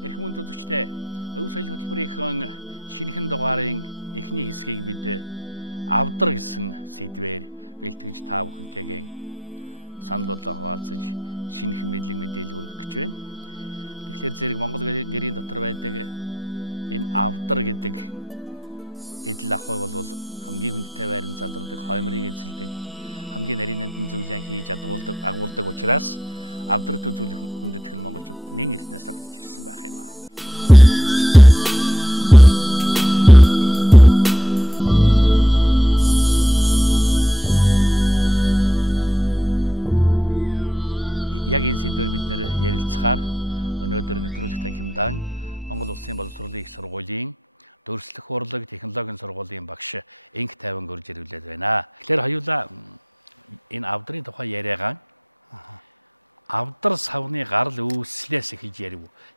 Эрхэм үнд үзэгчдээ өв соёлын хөтөлбөрийн шинэхэн дугаарын эхний хэсгийг бид авдар гэсэн сэдвээр бэлтгэж та бүхэнтэйгээ санал бодлоо хуваалцаж шинэхэн мэдлэг мэдээлэл хүргэх гэж байна. Тэгэхээр зэрэг Монгол гэрийн дотор байдаг энэ авдар гэдэг эдл ахуй бол хамгийн хүндтэй байран залардаг, хоймрыг эзэлдэг, хамгийн нарийн нандин зүйлээ хийж агуулдаг учраас авдар үзүүлэх хүндэтгэл монголчууд нэн эртнээс тогтож ирсэн байх юм аа. Яг энэ сэдвээр бид нэр ярилцахаар өнөөдөр нэвтрүүлэг танхимдаа Монгол Улсын боловсролын их сургуулийн дөрвөлөх урлаг технологийн сургуулийн багш Инх Тайван гөрж ирүүлээд байна. Тэгэхээр хоёулаа энэ авдрын тухай яриагаа авдар савны гарал үүслээс эхэлж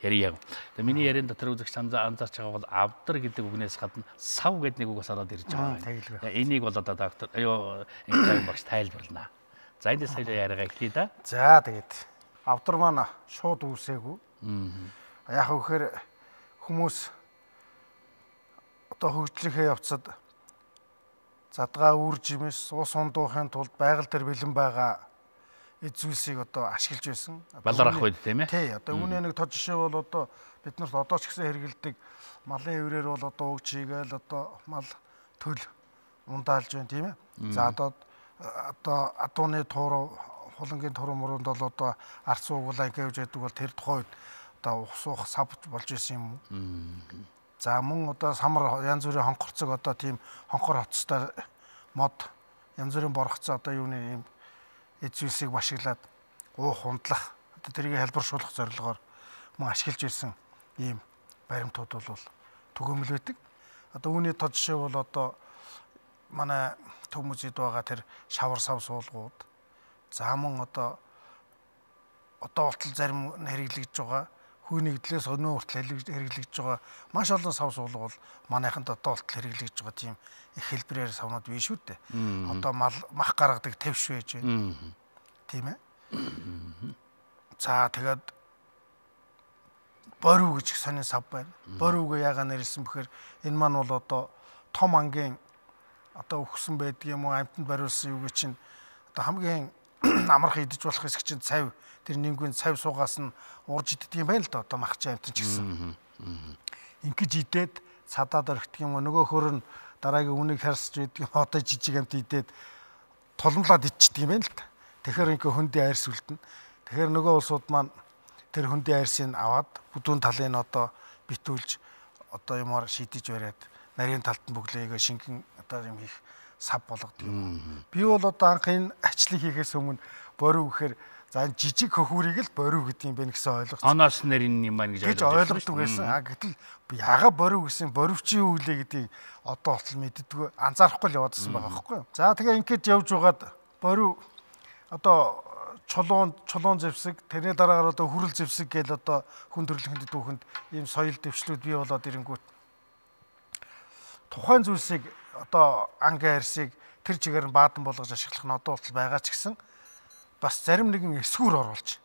яриа. Тэгээ миний яриан дотор үзэгч анзаарч байгаа бол авдар гэдэг үгнээс гадна сав гэдэг нэг үгээс ороод ирж байгаа. Энийг бол одоо доктор Инх Тайван багш тайлбарлана. За энэ сая яриагаа эхлэе да. За тэгээд авдар маань шууд үүсээгүй. Яг үхээр хүмүүс одоо хөгжлийнхээ явцад задгаа үр жимс ус ундуухын тулд байгаль дээр бэлэн байгаа эд зүйлсийг одоо ашиглаж байсан. Баларах үед тийм ээ. Тий, одоо үүний нэг тод жишээ бол одоо бид нарт одоо ч гэсэн хэрэгэлдэг малын эврээр бол одоо уг чигээл одоо мал төл ундаалж байна тийм ээ. За одоо адууны тууруу хулангийн туруу мөрөнд бол одоо арц уугуулаа гэвж яддаг бол тэр тухайд одоо ухсуух сав болж исэн юм уу? За мөн одоо самар янз бүрийн хонхорцог одоо тийм хонхор хоцтой мод янз бүрийн борхоцоо одоо юуны юм эд зүйлсийг ашиглаад уух унтлах одоо тэрийг хэлбэршүүлэх зорилгоор мөн ашиглаж ирсэн ийм баримтууд бол түгээмэл байдаг. Одоо үүний тод жишээ бол одоо манай төв музейд байгаа тэр шавар сав суулгууд за мөн одоо болтол зарим хэрэглэгдэж байгаа хүүнэгдлээс өнөө хүртэл хэрэглэгдэж байгаа маш олон сав суулга бол манайханд одоо болтол хэрэглэгдэж байгаа тийм их хэлбэрээр савнууд биш шүү дээ. Одоо мах гаргадаг твш байж байна. Тийм ээ. За тэгээд борив гэж сонин сав байна. Боривгээ яагаад нэрлсэн бэхээр энэ маань бол одоо том ангийн одоо өгсөн байдаг юм уу амтанд бариулсан юу гэж чинь одоо хамгийн амархан идэж болох хэсэг чинь цав тэр нэмгийн цав суугаас нь урж иддэг юм байна л да одоо махчин амтан ч гэсэн. Ингээд идээд цадаад өргөдөг юм нөгөөхөр нь дараагийн үнийг харсч идэх одоо жижиг амт идээд тулмлаад идчихдэг юм байна л да. Тэгэхээр ингээд хөндийн айрс үлдэнэ. Тэгэхээр нөгөө улсууд маань тэр хөндийн айрсыг аваад бүдүүн талын одоо битүүлж одоо юмар шидэж бариад нарийн талд нь бүглээгээ шингэн одоо юм хийх сав болгодог юм. Би бол одоо анх энэ ажлыг хийхээс өмнө борив гэхээр за жижиг хөхүүрийг л борив гэдэг юм байна гэсэн ойлголт. Оноос нэр энэ юм байна гэж ойлгодог байсан. Гэтэл яга борив гэсэн боривчийн юу лээ гэдгийг одоо болтол мэддэггүй анзаарахгүй л яваадсан байгаа байхгүй юу. За тэгээ ингээд явж байгаад борив одоо чулуун зэвсэг тэрний дараагаар одоо хүрэл зэвсэг гээл одоо хүн төрөлхөнд дүүхэнд ийм соёл дэвшлүүд бий болоод ирэнгүүт тухайн зүйлсийг одоо ангийн арьсыг тэр чигээр нь баадан болгож ашиглах нь одоо болтол байгаа ч гэсэн бас зарим нэгэн эсгүүр оруулж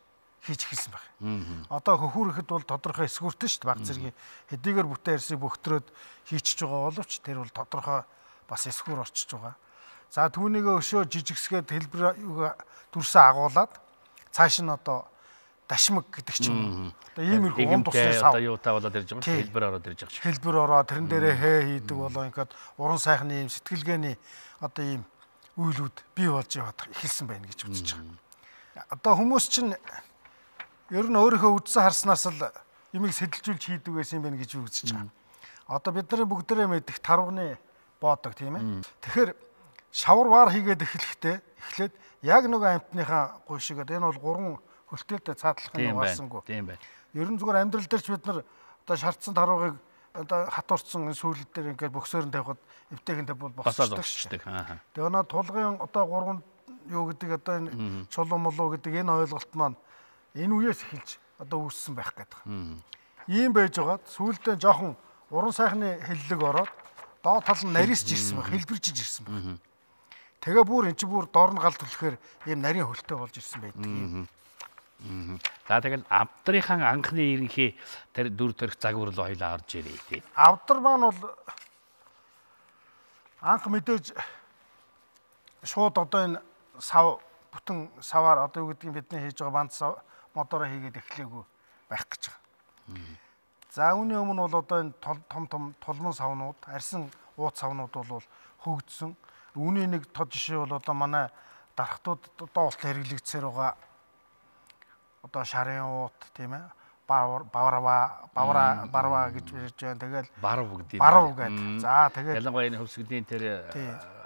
хийж эхэлсэн байна. Одоо хөхүүр ихэд бол тодорхой эсгүүртэй шүү дээ. Баг зэргийн хэдийгээр бүтэн арьсыг бөхтрөөд хийчихэж байгаа боловч тэр бол тодорхой бас эсгүүр орчиж байгаа. За түүнийгээ өшөө жижигсгээд хэлбэр дүрсээ агуулад цааш нь одоо дашмаг гэдэг ч юм уу. Одоо иймэрхүү ум тусны сав. Одоо юутай болоод ирж байгаа юм хэлбэр ороод ирж байгаа ч. Хэлбэр ороод тэрэн дээрээ хээ хийдэг болоо ингээд уран сайхны юм сэтгэлгээний одоо ийм үйлүүд бий болж яваад эхэлсэн байна гэж үзэж байгаа. Одоо хүмүүс чинь ер нь өөрийнхөө үдсэн харснаас л юмыг сэтэлжүүлж хийдэг байсан юм байна гэж үзэж байгаа. Одоо бидний бүгдээрээ мэдих тарвны боодог тийм ээ. Тэгэхээр шавар вар хийгээд эхлээд яг нөгөө амтныхаа гуй шигээд энэ бол гурван хөлтөөтэй цаатлахын угаасангүй. Тийм байна. Ер нь зүгээр амьдрал дээр ч бид нар одоо шаардсан тарвыг одоо хатуурсан сүүлд дээр ингээд бөксөөрн тавихад эвтэйгэн тавьбал босчихдаг шүү дээ. Тэгээ өнөө тулгын одоо гурван юу гэдэг одоо энэ чулуу молуу гэдэг энэ ойлголт маань энэ үеэс эхэлж одоо үүссэн байх гэдэг. Ийм байж байгаад сүүлдээ жоохон уран сайхны хиллэг ороод доод тал нь нарийсч ирсэн байх, хэлбэрчиж ирсэн байх. Тэгээ бүр эн чинь бүр доор нь гал түлхэхээр ийм нарийн хөлтэй болж ирсэн байдаг юм. За тэгэл Авдрынхан анхны ерөнхий тэр дүр төрх загвар руу хоёлаа орж ирээ тий. Авдар маань бол анх мэдээж шууд одоо энэ сав бүтэн саваар одоо юу гэдгийг бидний хийж байгаа банд сав мотороо хийгээд эхлэегүй байх гэж байгаа. За үүний өмнө бол одоо энэ том толмон савнууд, арьсан ууц савнууд бол хөгжсөн. Үүний нэг тод жишээ бол одоо манай дархтууд доолт хэрэглэгдсээр байгаа одоо шарын уут тийм ээ барва гэж ярьж байна. Тэгэл барв гэдэг. Барв гэдэг. За тэгээд ялангуяа энэ хөвсгөлийн тэр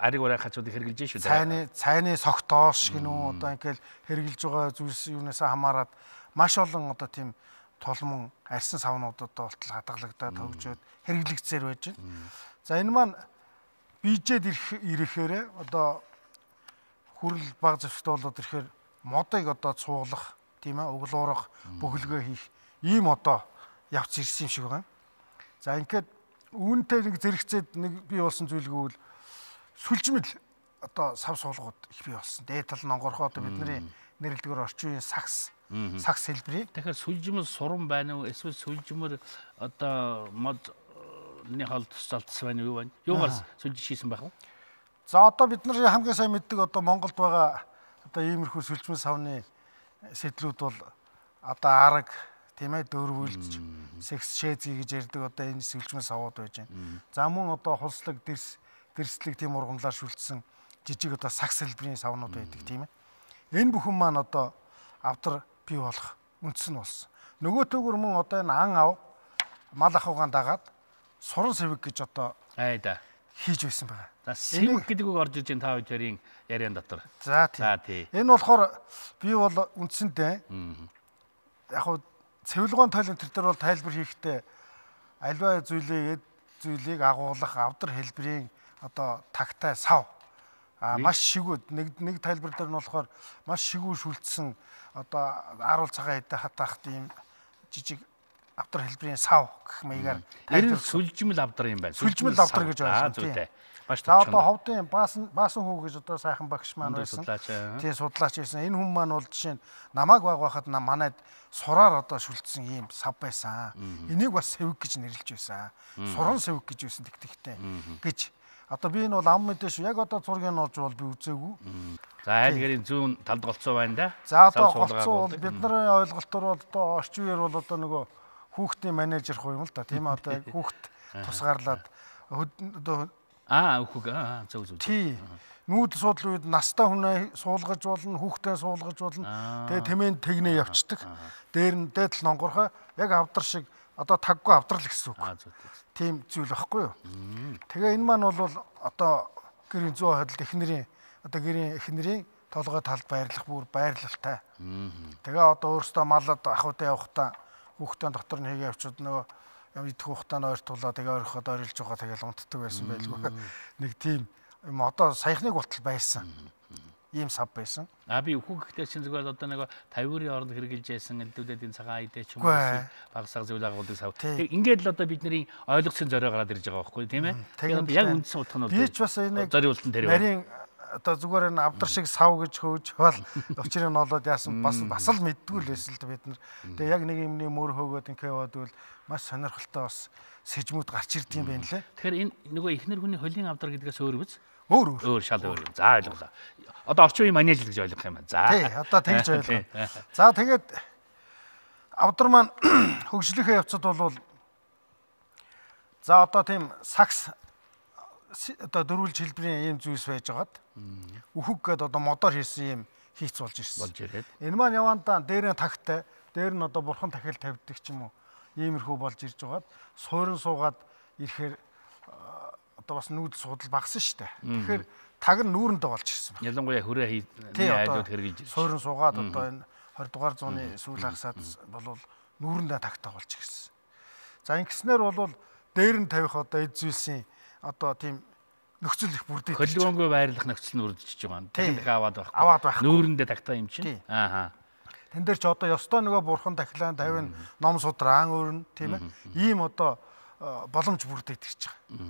ариг ураа хацуудыг хэрэгжилж шүү дээ. Цайны согтоос гинүү одоо ингээл хэрэгжилж байгаа зүйлс юунаас хамаарат маш олон одоо тийм толмон арьсан савнуудад болтол хадгалагдаад хөгжөөд хэрэглэгдсээр байж байна. За энэ маань бийжээд ирэхээр одоо хүрэл баг зэвсэгт болоод ирэхээр модыг одоо цууглах тийм ээ углуурах бөхөлгөө хийх ийм одоо явц ирсэн юм шиг байгаа. За ингээд үүнтэй нэг зэрэгцээд нэг бий болсон зүйлгүүл сүлжмэл одоо сав суулгууд их бий болсон. Дээд тал нь онгорхоо одоо бидний нэрлэдгээр орчин үеийн сакс хэлбэрийг. Тэгэхээр сүлжмэл суран байна уу? Эсвэл сүлжмэл одоо модны холд тусалдсан байна уу? Юугаар сүлж хийсэн байх вэ? За одоо бид нар хамгийн сайн мэддэг одоо Монголд байгаа одоо иймэрхүү сүлжмэл савны сэтлүүд бол одоо араг тийм ээ дөрвөлж секс шэзги гэж ярьдаг одоо энэ сүлжмэл савууд байж байна. За мөн одоо хулслаг дэрслэг тийм ургамлаар шүлдсэн жижиг одоо сакс хэлбэрийн савнууд байдаг тийм ээ. Энэ бүхэн маань одоо авдар бий болох үндэс нь болсон. Нөгөө төгөр мөн одоо энэ ан ав мал ахуйгаан дагаад суран сэвэг гэж одоо хийж байсан байгаа. За сэвэг гэдэг үг орж иж энэ та хоёрын яриан дотор. За тийм. Энэ болохоор би бол үндсэндээ яг хуу цэвэлгоон тойлон тэр дээр бол тайлбар хийхдээ альва зүйлийг агуулгах авдар хэлбэрийн одоо тагтай сав маш шигүүд нэг тайлбар дээр нь болохоор маш шигүү шүлдсэн одоо ааруул цагаан хэдэ хатаах тийм жижиг авдар хэлбэрийн сав гэх маягаар тайлбар сүлжмэл авдар юм байна. Сүлжмэл авдар гэж ойлгосон. За одоо ховдын баасан хүү гэж одоо сайхан багш маань байсан. Тийм судлаач байсан. Энэ хүн маань бол жишээ нь намайг байхад манайд сураар одоо шүлдсэн ийм сав байсан. Энийг бас сэвэг гэж нэрлэж байсан. Суран сэвэг гэж байсан тэгтэгтэй гэж. Одоо би энэ бол ам мэдээш яг одоо зургийг нь олж бол би үзээгүй. За айлгэрийн зүүн талд голцоо байна да. За одоо голцоо бол бидний ойлголтоор бол одоо орчин үеэр бол одоо нөгөө хүүхдийн менежер хуу юм л да. Тийм одоо хүүхд тусгаарлаад одоо зөв. Тий. Нүүд суудлын үед настай хүнээ суулгаж болно, хүүхдээ суулгаж болно. Тэгээ тэмээн тэгнээ явцдаг. Дээр нь дээдл нонгорхоо яг авдар шиг одоо таггүй авдрал гэсэн үг. Тийм зүйл байхгүй юу? Тэгээ энэ маань бол одоо гэрийн 100% эхнэрийн одоо гэрийн эхнэрийн толгой талд байрлах бүр байрлалтай. Тэгээ одоо өөрөөсөө малад ахуйтай явахдаа хүүхдээ доктор нь хийгээ явчаад нөгөө юм идэх хугацаа нь ойртуулаа тэгээ ойрхоод ойрлж байгаа тэгэл унтдаг байсан байлгүй. Нэг тийм юм одоо саяхныг болтол байсан. Ийм сав байсан. Би үхүү гэхдээ чинь зүгээр одоо нэг 50-ийн оронд хэрэгжилж байсан элдвлээд энэ цагаан идэ ч юм уу багсаг зүйл агуулдаг сав. Тэг ингээд л одоо бидний ойлгоцсон зорио гараад ирж байгаа байхгүй тийм ээ. Тэгээд яг үндсэн утга нь бол би ч бас энэ зориултан тэр нарийн одоо зүгээр энэ авдар шиг сав гэж хөөж бол өчрийн нолоод яасан бас л мэддгүй л байсан л да бид нар. Тэгээ яг нэг юмний мөр хөөгөөд ингээ яваад бол маш сонирхолтой бас сэжмүүд гарч ирд юм байна лээ. Тэгэхээр энэ нөгөө ихнэр хүний холын авдар гэдгээс өөр биз? Өөр шал өөр юм. За ойлголоо. Одоо орчин үеийн менежер гэж ойлгох юм байна. За. Тий, одоо тэгж ойлгоо. За тэгээд авдар маань хөгжлийнхээ явцад бол за одоо тийм сакс одоо дөрвөлж хэлбэрийн ийм зүйлс байжгаад үхэг гэдэг одоо модоор хийсэн ийм хийц болж ирсэн. Энэ маань явандаа дээрээ тагтай, дээр нь одоо бурхан тахил тавьдаг ч юм уу. Иймэрхүү болж ирж байгаад суурин суугаад ирэхээр одоо бас нүүдэл судал багсан шүү дээ. Тэгэхээр таг нь нүүрэндээ болж ирсэн байна. Ялангуяа хүрээ айлууд хэрэгжилж ирсэн. Суурин суугаад одоо энэ 20 дугаар зууны сүүл хагасаад болвол нүүрэндээ тагтаа болж ирсэн. За ингэснээр бол дээр нь тавих одоо эд зүйлсийн одоо тийм нөхцөл их бүрдээд холигонгүй байрлах нөхцөл нь үрдэж байгаа. Дахин аваад байхгүй. Нүүрэндээ тагтаа юм чинь. Тэн дээр ч одоо ёстой нөгөө бурхан дахилаан тавина ном судраа өөрн тийм ээ. Ийм одоо боломж бүрдээд ирж байгаа.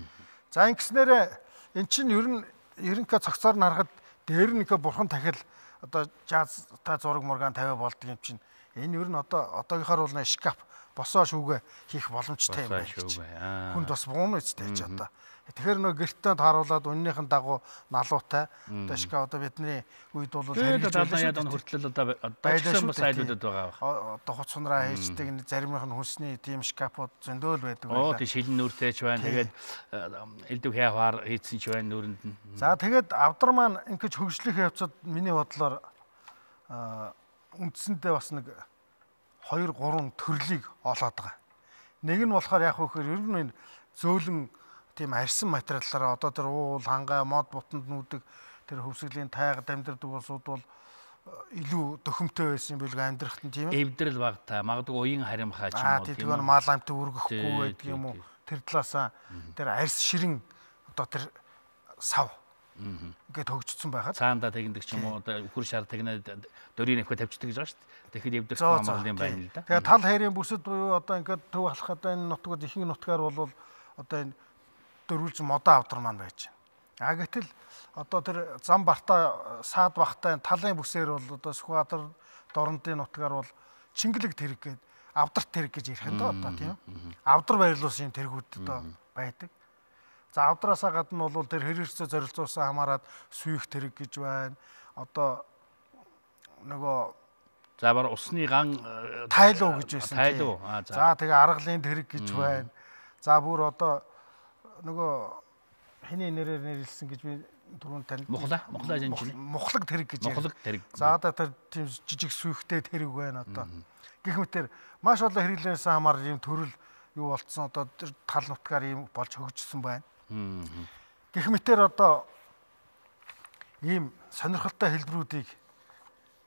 За ингэснээр эн чинь ерөнхий цогцоор нь харахад дээр нь их бурхан тахил одоо жаз та зураг мургаан тавиа болдог юм чинь Энэ ер нь одоогийнхаар бол шкаф босоо шүүгээ хийх боломжтой юм байна гэж. Хүнд бас буун үстэй ч одоо. Тэгэхээр нөгөө гэртээ тааруулаад үннийхэн дагуу налуутай одоо шкаф одоо бидний үед бол хэрэглэж байна хүртэл одоо дайсан бас айлуудад байгаа баг. Одоо хуцсанраа хийждэг заримынх нь хүнсний тийм шкафууд зөндөөл байдаг байна. Тийм шилэн нүртэй ч байна. Тэгээд элдв хяваар хийсэн ч байна нүрэнд нь. За тэгээд авдар маань ингэж хөгжлөх явцад миний бодлоор үндсэндээ бас нэг 2-3 төрлийг олоод байгаа. Нэг нь болохоор яг хөөр ер нь зөөлөн тийм арьсан материалаараа одоо тэр уул, хангай, мод бутанд нүүдэг тэр хөвсгөлийн тайгад амьдардаг улсууд бол илүү дөхөмтэй байсан юм билүү амьдрахт нь тийм ээ. Эвдрэл багтаа, магадгүй уян харимхаа ч юм уу тийм ээ. Мал амт өргөхгүй байдаг юм уу? Тэр талаасаа тэр арьс ширэн одоо тэр сав ингээд хөгжсөн байхад цаандаа тэгндэг ч юм уу одоо үхэр шар тэгнэ дөрийн нэвхэ тавьчихдаг гэж байгаа шүү дээ. Тэгэхэд эвдрэх хамгаалын байна л да. Тэгээ тал хайрын бүсэд буюу одоо ингээд төв алхахад энэ нутгууд ихэнх нутгаар бол одоо энэ дөрвөлж модоо авдар маань байж байна. Гэтэл одоо тэр зам бартаа саад бахтай талын бүсээр бол одоо Сүхбаатар Дорнодын нутгаар бол Чингэлэг тэрэг гээд авдарт тэрэг гэж ярих юм да одоо тийм. Авдар баярлуулсан юм тэргүүд одоо байдаг. За авдраасаа гадна бол тэр хэрэгцээ зорилцуулсан хамаарад сүйх тэрэг гэж байна. Одоо нөгөө заавар усны ган тайлуу гэж байсан. Тайлуу. За тэгээ аргалын тэрэг гэж байна. За бүр одоо нөгөө хэний нэрээр нэрлсэн гэж би түрүүн танд Мухлаа жинжин. Мухлаг тэрэг гэж. Мухлаг тэрэг. За одоо тэр тийм жижиг сүйхтэй тэрэг байна одоо. Гэх мэтэр маш олон хэрэглээс хамаар ийм төрөл юу болцсон одоо тэр тал нутгаар ийм болж хөгжсөн байна. Гэх мэтэр одоо ийм сонирхолтой хэлбэрүүдийг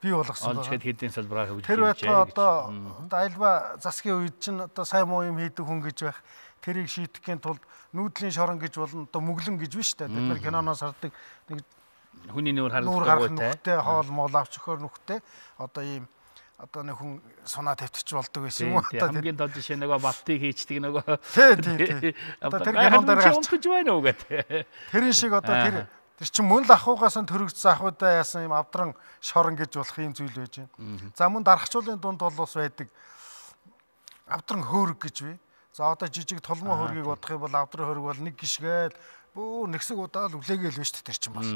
бий болгосон байна. Хэдийн салбараар хөгжиж байна. Тэр одоо альва засгийн үед чинь одоо сайн муу юм хийдэг хүн гэж байх. Тэрийг шийдэхин тулд нүүдлийн шорон гэж болно одоо мүглэн гэж биш үү? Бид нар киноноос хардаг нэг хүний нүүр харах нүхтэй хоол моол авч өгөхөр нүхтэй одоо ийм одоо нэг хүн сунаа тавьчих болдог байсан юм уу? Одоо хамгийн дод жишээ нөгөө балтыг хийчдэг нөгөө тий. Одоо тэр кинон дээр гарч байна уу гэдэг. Тэрэн шиг одоо тэр чинь мөн л ахугаас нь төрөгдсөн ахуйдаа яасан юм авдран шорон гэж болох юм зүйл байж байна. За мөн дарахчуулын дунд бол бас байдаг авдран хөөрг гэж бий. За одоо жижиг толгой хөргийг бодох юм бол авдран хөрг бол нэг гიშгээл бөө нэгсэг удаа л үлээгээл байж тэр чинь бол.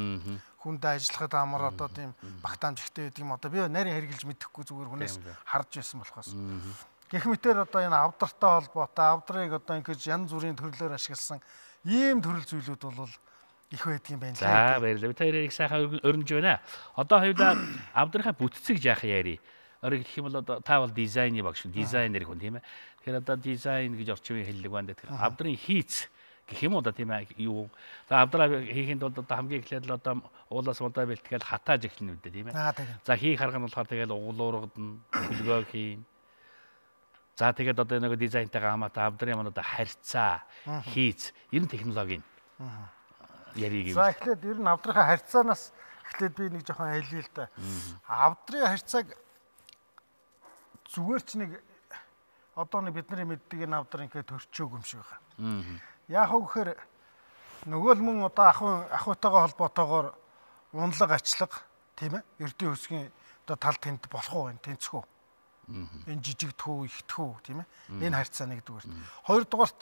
Хүнд ажиллахад амар одоо тийм багтаамжигтэй байдаг юм одоо би нарийн хэрглэж мэдэхгүй зүгээр хүнээс харж байсан болохоос. Гэх мэтэр одоо энэ авдартай холбоотой авдрыг одоо ингэж янз бүрийн төрлөөр ашигласан ийм төрөл зүйлүүд бол их байдаг юм байна лээ. За баярлалаа. Та хоёрыг сайхан өрнөж байна. Одоо хоёулаа авдрынхаа бүтцийг яах яарий. Орыг гэх юм бол одоо та бол дизайны багш, дизайнер хүн тийм ээ. Тэгэхээр одоо дизайн гэж орчмын хэллэг байна. Тэгэхээр авдрын хийц гэх юм уу да тийм ээ юу. За авдраа хийхэд бол одоо хамгийн эхлээд л одоо уулаас удаа бэлтгэл хатааж эхэлнэ үү тийм ээ. За хийх арга нь болохоор тэгэл угуулуургадна, хөлгөө хийн. За тэгээд одоо нэг дизайнтайгаа хамаатай авдрын одоо харьцаа, хийц, ер нь технологийн яриг юм. За эхлээд ер нь авдрынхаа харьцаанаас эхлээд би нэг жоохон хэлье л да. Авдрын харьцааг зүгээр ч нэг одоо нэг бидний мэддэг энэ авдар ингээд төрчөөг юм шиг байна. Яг үгээр нөгөө л мөн одоо ахуйтайгаа холбоотойгоор унлаг ачлага тийм ээ эрдийн хөсгийн одоо тал тэнд болох уу энэ тэнцэх үү? Энэ жижиг тхүү, их тхүү тийм ээ. Энэ харьцаа нэгдүгээр. Хоёрдугаарт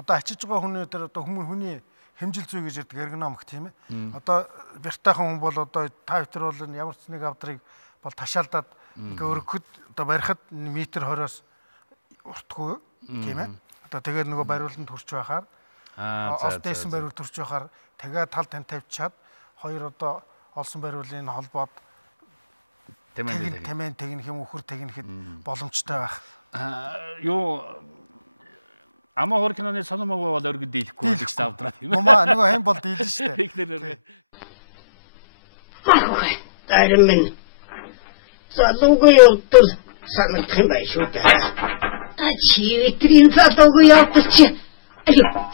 одоо ачиж байгаа хүний дээр одоо хүний хэмжил зүй гэж ярьдаг эргономик тийм ээ. Одоо бэртайхан хүн бол одоо та битэр бол ямар ч нэг авдрыг бол ташаалдаад ингээ өргөхөд одоо барихад метр 20-оос уртгүй тийм ээ. Одоо тэгээд нөгөө бариуланд төрч байхаар олдсон бариул төрч байхаар тэгээ тал тань тавьчаад хоёр одоо олсон бариулын холбоод тэмээн тэгнэх юм үхэр тэгнэхэд боломжтой байх. Юу ама хор киноны санамаг бол өргөд дийлэхгүй гэж тавдраа тийм ээ. Нөгөө хэм бол дийлэн штэ. Тарим минь залуугүй явдал санагдах юм байна шүү дээ. Чи ветрин залуугүй явдал чи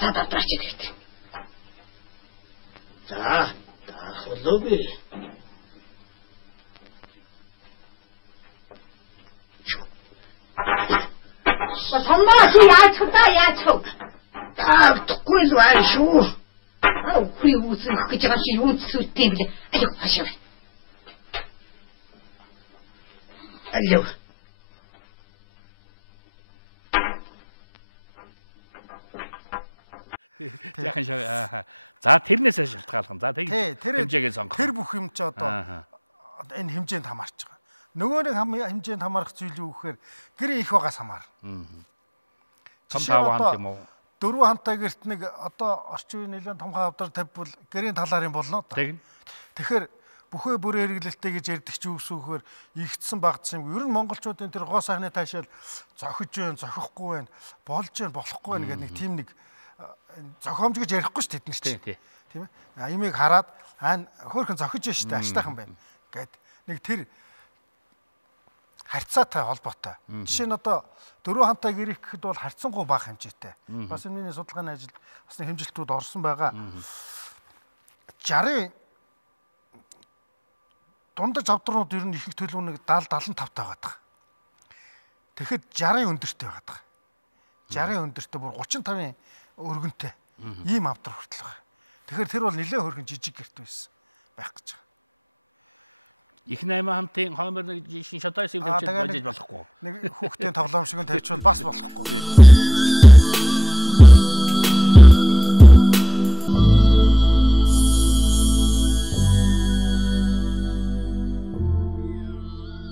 задатраач гэдэг. За хөлөөгүй. Самбаа чи яач хөө. Тэгэхгүй л байна шүү. Хүй үзэх гэж байгаа чи юу зүттэй блэ? Хашаа. Алло. Яхан шаа. За тэрнээс шалтгаалхан. За тэг хэмжээгээ сонгох. Тэр бүх юм чи одоо энэ хэмжээнд хамаарч байгаа. Нөгөө нэг хэмжээнд хамаарах зүйл юу гэхээр гэрээ их байгаас хамаарна. Том таван юм уу? 4 хантай гэрт нэг одоо орчин үеийн нэлээд том хавдар тавьбал гэрийн талаар юм болно да. Тэгэхээр бүхөө бүр хэрэглэлтэй гэж ярьдаг чи үсүүхээр игдсэн багтсан юм. Ер нь монголчуудын тэр гоо сайхны таашаал зохиж байна, зохихгүй байна, болж байна, болохгүй байна гэдэг нэг тийм нэг зохиомж гэж ярихгүй ш тэд нар чи. Тийм ээ. Ямиг хараад хөөхөн зохиж байна штэ аштайхан байна гэд нэг тэр харьцаатай холбоотой. Жишээ нь одоо 4 хантай гэрэх гэхэд бол харьцангуй бага хэмжээтэй. Бас миний судалгааны ажилд бас нэг хэмжилтүүд орсон байгаа. 60 дундаж авдрууд ер нь их төлөвнөг 70-75 таагаад байгаа. Тэгэхэд 60 өндөртэй байгаад байгаа. 60 өндөртэй бүр 35-ын өргөнтэй ийм авдар хүртэл байгаа. Тэгэхээр тэр бол нэлээд хөргөн жижиг гэрт байсан байх гэж байгаа. Их 8 хантын хоомор нэг жишин шатайс юм тавьж байж болохгүй. Нэг хүүхдийн тоглоом шиг нь тавьчихвал бас болохгүй.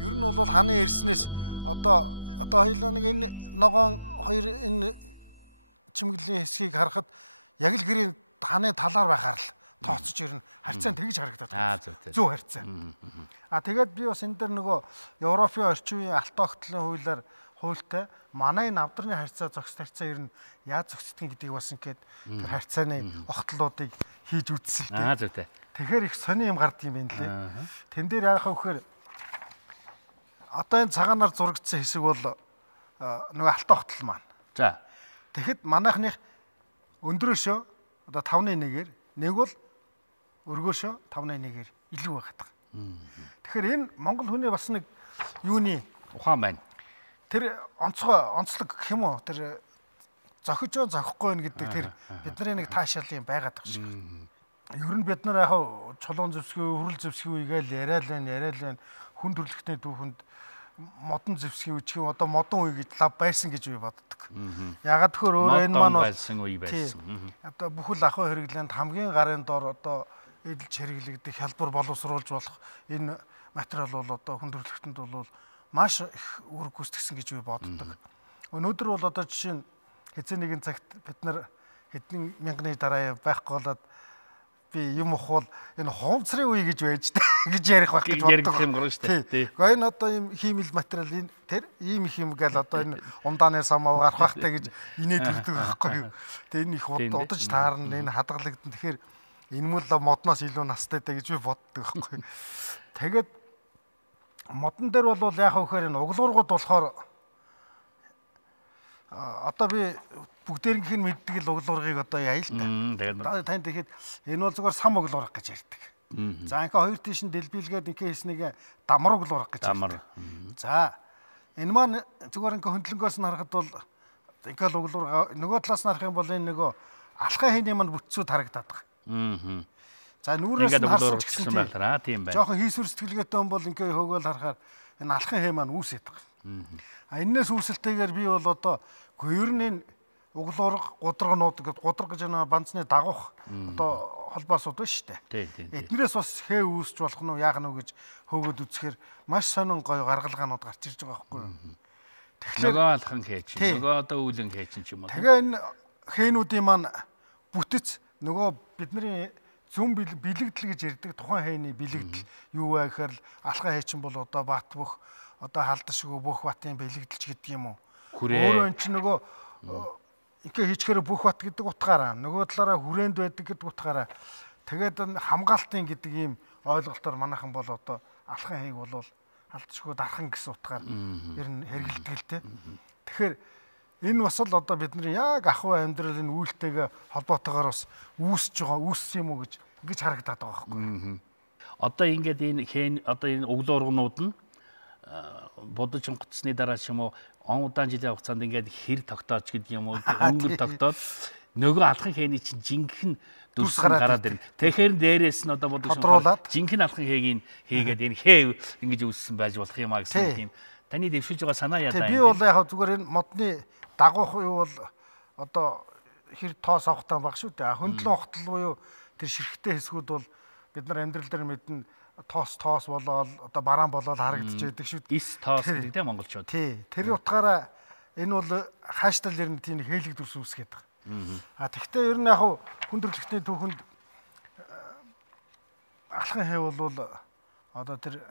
Ер нь бол ханы ирснээс одоо хоёлаа нэг энэ ногоон хоёр энэ чимгэлийн хэсгийг харахад яг л гэрийн ханы талаар байхаар л тооцож ирнэ. Харьцаа тэгж харагдаад байна. Зөв харьцаа. Тэгээд би бас энэ дээр нөгөө Европын орчин үеийн алтан огтлын хуультай манай навдрын харьцаа зохист харьцаа ер нь яаж зохицдгийг гэдгийг бас ингээд тэр харьцааны огтлуудыг хийж үзсэн. Тэгэхээр их сони юм гард юм байна лээ. Тэн дээр яах вэ гэхээр одоо энэ цагаанаар зурагдсан хэсэг бол нөгөө алтан огтл маань. За. Тэгэхэд манайхных өндрөөшөө одоо 5-1-ээр нэг бол өргөөшөө 5-1-ээр илүү байгаад байгаа. Тэгэхээр энэ монгол хүний бас нэг юуны ухаан байна. Тэр онцлог гэх юм уу? Тэр зохиж зохихгүй байх гэдэг тэр бидний нэг таашаал юм байгаад байгаа шиг. Ер нь бид нар яг чулуун зэвсгүй, хүрэл зэвсгүй гээл яриад байна. Хүн төрөлхтний дүүхэнд модон зэвсгийн үеч одоо модон үе гэж лав байсан гэж би боддог. Ягаад тэгэхээр өөрөө энэ маань байсан үе байсан. Одоо бүхэл ахуй хэрэглээнд хамгийн гарын дор одоо эдэлж хэрэглэгдэх хялбар боловсруулж болох энэ материал бол одоо хүн төрөлхтөнд бол маш их үр гүйцэтгсэн гэж би боддог. Өнөөдөр бол одоо жишээ нь хэзээ нэгэн цагт бид нар хэдэн мянганы дараа байхгүй болоод би юм ухвал энэ хуумцрын үе гэж байж гэж ярих байх гэж боддог юм гоо шүү дээ. Гэхдээ энэ одоо ийм хиймэл материал энэ тэр ийм их юм гээл одоо энэ ундааны самав гарах байхтай гэж инээд төрдөг байхгүй юу. Тэгээ энэ их удаж таарна энэ хадгалагдана. Тэгэхээр энэ мөл модноос илүү настайтай гэж би боддог байхгүй юу. Тэгээд модон дээр бол яах вэ гэхээр энэ углуургууд болохоор одоо би бүгдээрийнх нь мэддэг л углуургыг одоо яая л та. Танд тэгэхэд энэ бол зүгээр сам углуурга гэж ярьдаг. За ингээ хоёр тийш нь дэлбэлгээд ингээ хийснийг дамар углуурга гэж ярьдаг. За энэ маань зүгээр ингээ хөндлөнгөөс нь харахад бол ингээ л углуурга нөгөө талаас нь харах юм бол энэ нөгөө алхаа хийний маань бүтцүүд харагдаад байгаа. За нүүрээс нь харсан ч гэсэн тийм байна. Жохон хийсвэр сэтгэлгээтэй хүн бол ингээ хөөгөөл харахаар энэ алхаа хий маань үүсээд байгаа. Энээс үүсэлтэйгээр би бол одоо ер нь энэ углуурга гудрагнууд гудраг гэж нэг банцны дагуух одоо холбоосууд байна шүү дээ. Эднэрээс бас хээ үүсч болох нь яах нь гэж хөөгөөд үзэхээр маш сонин гоё гаргалгаанууд гарч ирж байгаа байхгүй юу. Тэгэхээр нөгөө алхан хээч, нөгөө одоо үүлэн хээч юм уу. Тэгээ энэ хээнүүдийн маань бүтэц нөгөө бидний зүн бэлэгдэл гэж ярьдаг тухайн хээний бэлэгдэл юу вэ гэхээр алхаа хээчин бол одоо бат бөх одоо халдшгүй бүх батын бэлэгдэлч гэдэг юм уу. Өөрөө эн чинь нөгөө ингээ хийчихээр бүх бат гэдэг утгаараа нөгөө талаараа хүрээнд байдаг гэдэг утгаараа тэгээд хамгаалтын гэдэг ийм ойлголтоор манайхан бол одоо алхам хийг бол алдчихгүй дархан гэсэн утгаар ер нь хэрэгэлдэг л дээ. Тэгэхээр энэ бас л одоо бидний яг ахуй амьдралын үйлтэйгээ холбоотойгоор бас үүссэн юм уу гэж харагдаад байгаа байхгүй. Одоо ингээд энэ одоо энэ углуургнууд нь бодож онгоцсны дараа ч юм уу он удаан жилийн хугацаанд ингээд хэр тогтооч гэдэг юм уу өнгөр тогтоод нөгөө алхан хээний чинь жинхэнэ дүрс гараад ирнэ. Тэгэхээр дээрээс нь одоо бодож жинхэнэ алхан хээгийг хийгээд энэ хээ ингэж үүссэн байж болох юм а гэсэн тийм таны дэвшүүлж байгаа санаа ядаа. Би бол яг зүгээр энэ модны дагуух юу бол одоо хэр тоос авахтаа баг шүү дээ. Хөндлөн огтл буюу тэр ширхтээ хэсгүүд бол бид нар амьдрал дээр мэднэ тоос болоод одоо бараан болоод харагдаж байдаг шүү дээ. Ис тоос гэдэг тийм монголчууд. Тий. Тэр утгаараа энэ бол хааштай л ер нь тийм хээлэг дүрс үүсгээд байгаа. Тэгвэл ер нь яг хүндрэлтний түүхэнд алхам хээ бол одоо тэр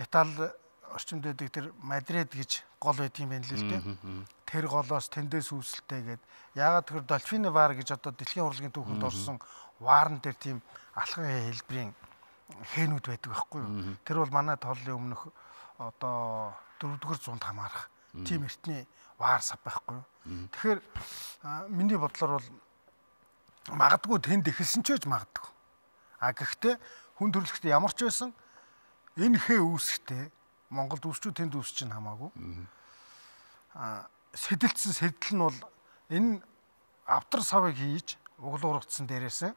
Итали орчимд байдаг тэр Мадрид гэж гол байдгийн байна л л дээ. Тэр голоос тэндээс үүсэлтэй гээд яагаад тэр Дольфино вар гэж одоо дэлхийн урлагийн түүхэнд орсон ваарн дээр тийм алхам хэлбэрийн хээнүүд байдаг байхгүй юу. Тэр бол манай тооллын өмнөх одоо 4-р зуунд хамаарах тийм эртний ваар сав байхгүй юу. Тэгэхээр миний бодлоор бол магадгүй тэнд эхэлсэн ч байж магадгүй. Гэхдээ хүн төрөлхтөд ямар ч байсан энэ хээ үүсэхтэй Монголд үүсчүү тэнд үүсч чинь хамаагүй. Сэдэлцсэн сэдэл нь бол энэ автар савыг хийж угал ургацсан дээрээс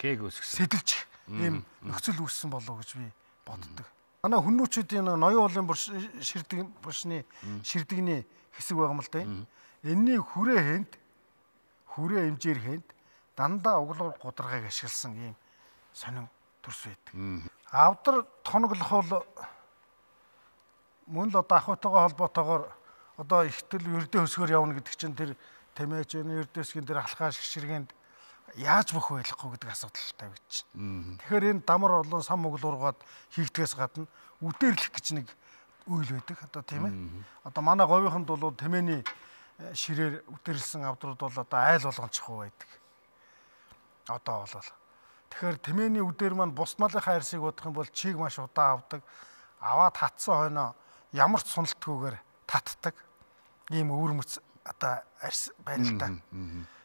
хээг үүсгэсэн. Сэдэлж ийм нөхцөл үүссэн болов гэж би боддог. Манай хүннүүчүүдийн ноён уулын ширдэг бушны ширдэгний хэсэг байгаа юм л да. Энэний хүрээ хэмжээр хэнд дандаа угал гударгыг ашигласан ийм сонин төрс байдаг. Авдар тоноглох бол мөн л одоо ахуйтайгаа холбоотойгоор одоо ихтэл ердөө өсгөр явна гэдэг чинь тэр тэмээж ердөөсгийн тэр алхаа ширгэнд яаж бөх байхгүй гэдэг асуудал тавьж байна. Тэгэхээр энэ дамар олон сам угал ургаад хийгдгээс гадна үдээрлэх гэж нэг үйл байдаг одоо тийм ээ. Одоо манай говийнханд бол тэмээний ширээр үдээрлсэн авдрууд бол одоо айл болгончихгүй байдаг. Одоо болол. Тэгэхээр тэмээний үдээр маань бус малынхаа арьсыг бодох юм бол чийг маш удаан авдаг. Аваад татсан хойноо ямар ч суналтгүйгээр татдаг. Ийм өвөрмөц одоо арьс байна л да.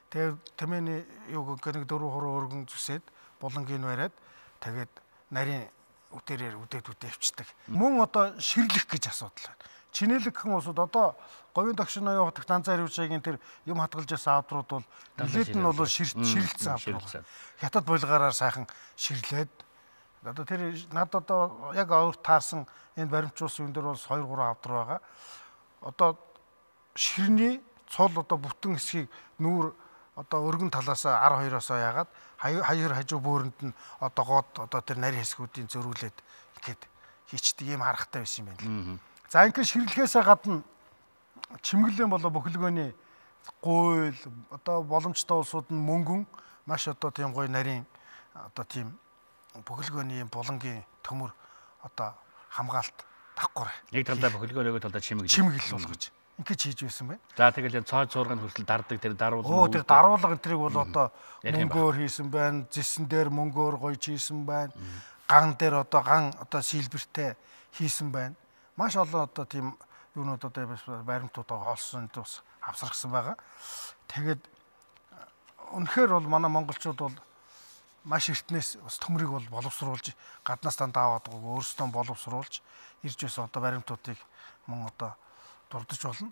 Тэгээд тэмээний юуг нэг 4 хуруу өргөн зүсээд булангийн бариад тэгээд нарийн үдээрээр үдээвчдэг. Мөн одоо ширлэх гэж асуудал байна. Чинэлэг гэх усуд одоо говийн догшин ноён хотог Данзаа хариуцаагийн тэр юм хатгалж байсан авдрууд бол нэлээд нь бол ширэлцсэн авдрууд. Хятад булгаараар сайхан ширлээд одоо тэр над одоо яг өөрт таарсан энэ баримтчуулс юм дээр бол 2-3 авдар байгаа. Одоо ширний цол одоо бүтэн хэсгийг нүүр одоо өргөн талаас 12-оос яагаад хаяр хажуу бөөрөнд нь одоо гоод одоо тэр нарийн хэсгүүдийн зөрүүлээд ихэд хийчдэг юм харахтай байсан юм байна. За ингээд ширлэхээсээ гадна чимэглэн болоо бөхөлгөөний гуйл одоо боломжтой улсууд нь мөнгөн маш одоо тийм гоё нарийн одоо тийм бөхөлгөөний булангийн төмөр одоо хамгаалт давхгүйр. Нэг талдаа бөхөлгөө нөгөө талдаа чимэгэл болгож ингэж хийж байсан байна. За тэгэл цоо зурганд хүртэл дардаг тэр даруулга. Тэр даруулга энтрийг бол одоо мөнгөөр хийсэн байна, зэсэн дээр мөнгөөр гойж хийсэн байна. Ган дээр одоо силбертэй хийсэн байна. Маш олон одоо тийм юунууд одоо баримтуудаа олсон тус авсаргасан байгаа. Тэгээд үнэхээр бол манай монголчууд бол маш эртнээс бас төмрийг бол боловсруулж гаднаас дандаа аваад өөрсдөө боловсруулж ирж байсан одоо баримтуудыг мөн одоо дурдж болно.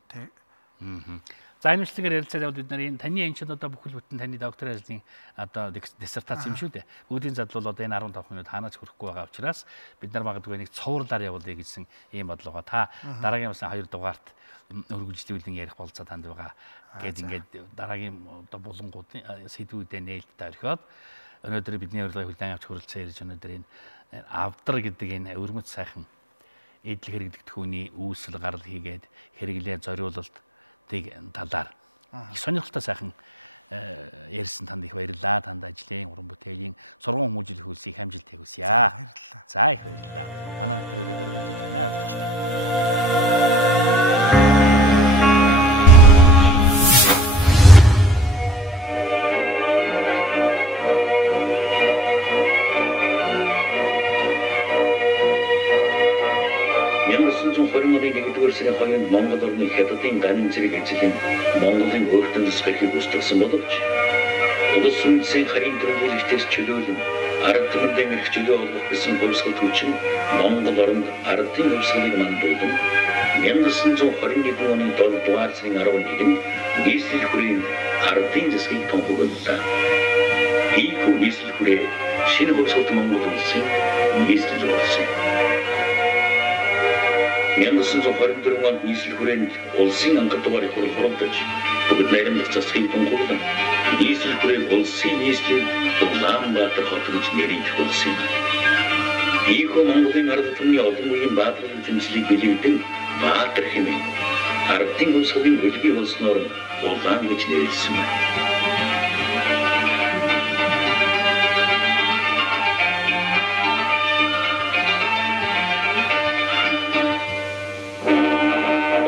За энэ үслэгээр ярилцаад яваад бид нар энэ таны анчид одоо бүхэл бүтэн таны докторийн ажлын одоо диссертац юм шүү дээ. Бүгдийн задал бол одоо энэ 15 минут хаанаач хүрэхгүй байгаа учраас бид нар магадгүй нэг цовруулаар явуулъя гэсэн ийм бодол байгаа. Та дараагийн бас 2 дугаарт өргөжлүүлэн ярих болцоо танд байгаа. Гэт ингээд дараагийн одоо булангуудын сэдвүүдэд нээлттэй орхиод өнөөдөр бидний урилгыг хүлээн авч хүрэлцэн ярьж өнөөдөр энэ авдар гэдэг энэ өрмөц сайхан эдл хэрэгдэх түүний үүсэл гарал хийгээд хэрэглээ зориулалт талаар их сонирхолтой сайхан ярьсан танд их баярлалаа. Танд ажлын уран бүтээлийн сургууль хүмүүжүүлэх хөлсийг хамжилт хүсье. Баярлалаа. За их баярлалаа. Манай нэвтрүүлгийг өргөжлөж байна өргөжтэй. нэгдүгээр сарын 2-нд Монгол орны хятадын ганц зэрэг эзлэн Монголын өөртөө засахыг устгасан боловч улс үндэсийн харийн төлөвлөлтөөс чөлөөлөн ард түмэндээ ирэх чөлөө олгох гэсэн хувьсгал хүчин Монгол оронд ардын хувьсгалыг мандуулан 1921 оны 7 дугаар сарын 11-нд нийслэл хүрээнд ардын засгийг тунхаглалаа. Ийхүү нийслэл хүрээ шинэ хувьсгалт Монгол улсын нийслэл болсон. 1924 он нийслэл хүрээнд улсын ангар дугаарыг хуралдаж бүгд найрамдах засгийг тунхаглан нийслэл хүрээг улсын нийслэл Улаанбаатар хот гэж нэрийгдэх болсон юм. Ийхүү Монголын ард түмний олон үеийн баатарын тэмцлийг билэгдэн Баатар хэмээн ардын хувьсгалын хөлбий болсноор Улаан гэж нэрлсэн байна.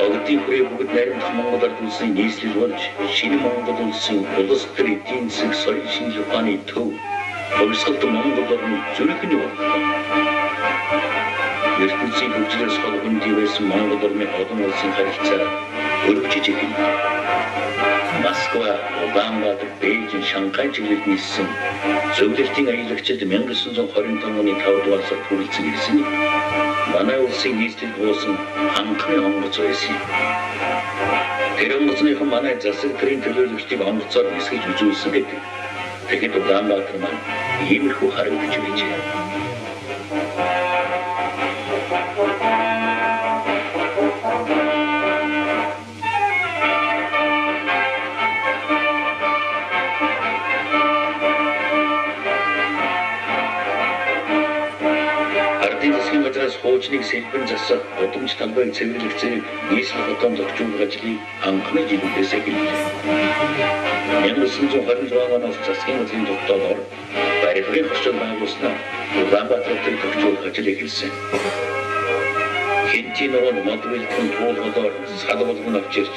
Огтын хүрээ бүгд найрамдах Монгол ард улсын нийслэл болж шинэ Монгол улсын улс төр эдийн засаг соёл шинжлэх ухааны төв хувьсгалт Монгол орны зүрхэн юм. ертөнцийн хөгжлөөс холбогдсон байсан Монгол орны олон улсын харилцаа өргөжж эхэлнэ. Москва, Улаанбаатар, Бээжин, Шанхай чиглэлд нийссэн зөвлөлтийн аялагчид 1925 оны 5 дугаар сард хүрэлцэн ирсэн. Манай улсын нийслэл буусан анхны онгоц байсан. Тэр онгоцныхан манай засаг төрийн төлөөлөгчдийг онгоцоор нисгэж үзүүлсэн гэдэг. Тэгэхэд Улаанбаатар маань иймэрхүү харагдаж байжээ. Хуучныг сэлбэн засах, удамж талбайг цэвэрлэх зэрэг нийслэл хотон зохицуулах ажлыг анхны жилдээс эхэллээ. 1926 оноос засгийн хөтлийн тогтоолоор барилгын хөсөл байгуулснаа Улаанбаатарт зохицуулах ажил эхэлсэн. Хинтийн орон модвэлтэн туулгалаар сал болгон авчирч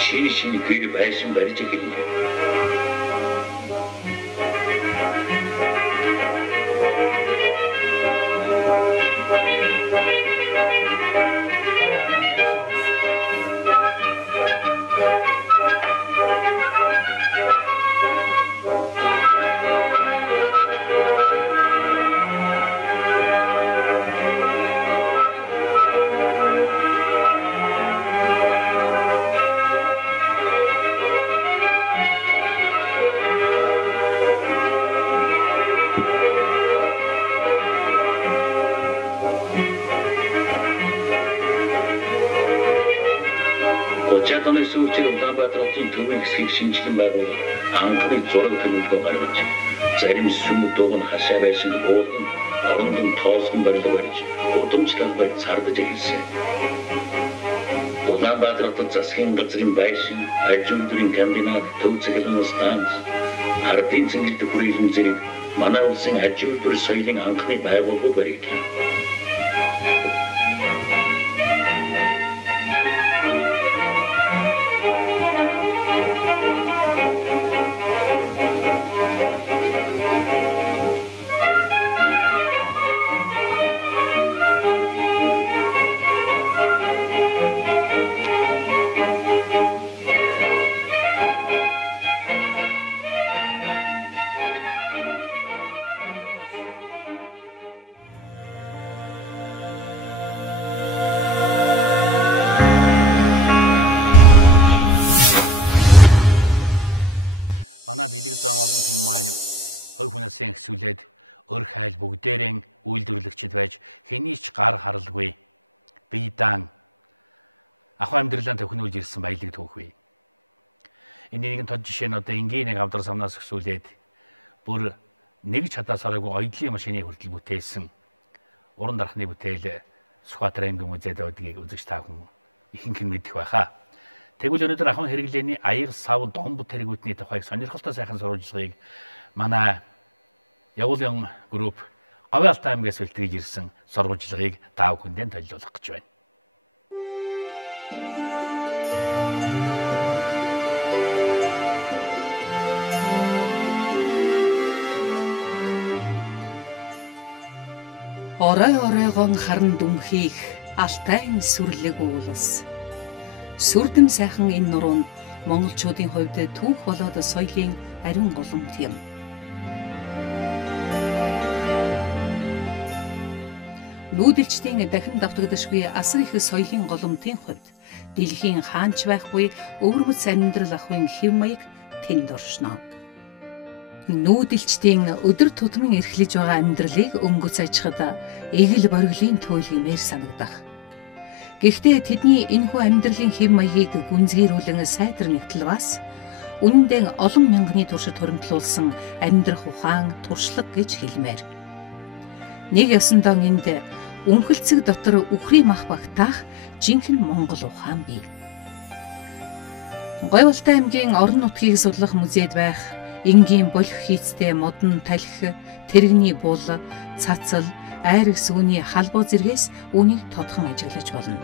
шинэ гэр байшин барьж эхэллээ. Чатаны сүүчээр Улаанбаатарын төвийн хэсгийг шинжилэн байгуулах анхны зураг төлөвлөгөө гаргаж зарим сүм дууг нь хашаа байшин уулан орондон тоосгон барилга барьж удамж талбайг цардаж эхэлсэн. Улаанбаатарт засгийн газрын байшин, аж үйлдвэрийн комбинат, төв цэглэн станц, ардын цэнгэлд хүрээлэн зэрэг манай улсын аж үйлдвэр соёлын анхны байгууллагууд баригдлаа. Манай бэлэг зан олон түмэн маань хувь хүнээсээ хэсүүлээд өр хайл бүгдээрэн үйлдвэрлэгчд байж хэний ч гар харалгүй бие даан ахуй амьдралаа төхнүүлж ирсэн баялаг түүхвэ. Энэ нэгэн тод жишээ нь одоо энгийн нэг авдар самнаас хэсүүлээд бүр нэг чадаа сараагүй оёдлын машины хүртэл бүтээсэн уран дарахны бүтээл Сүхбаатар аймгийн музейд байдгийг үзэж та хүн ихэнх нь мэдэх байхаа. Тэгвэл өнөөдөр ахуйн хэрэглээний аяр сав домбот тэргүүтний тухайг сонирхолтой сайхан сурвалжлагыг манай явуулгын групп Говьалтай аймгаас бэлтгэж ирсэн сурвалжлагыг та бүхэндээ төлөвлөх гэж байна. Орой оройгон харан дүмхийх Алтайн сүрлэг уулас. Сүрдэм сайхан энэ нуруу нь монголчуудын хувьд түүх болоод соёлын ариун голомт юм. Нүүдэлчдийн дахин давтагдашгүй асар их соёлын голомтын хувьд дэлхийн хаанч байхгүй өвөрмөц амьдрал ахуйн хэв маяг тэнд оршно. Нүүдэлчдийн өдөр тутмын эрхлэж байгаа амьдралыг өнгөц ажихад эгэл бориглын туйл гэмээр санагдах. Гэхдээ тэдний энэхүү амьдралын хэв маягийг гүнзгийрүүлэн сайдар нэгтлээс үнэндээ олон мянганы туршид хуримтлуулсан амьдрах ухаан туршлага гэж хэлмээр. Нэг ёсондоо энд үнхэлцэг дотор үхрийн мах багтаах жинхэнэ Монгол ухаан бий. Гойволтой аймгийн орон нутгийг судлах музейд байх энгийн болох хийцтэй модон талхи, тэрэгний бул, цацал, айраг сүүний халбоо зэргээс үүнийг тодхон ажиглаж болно.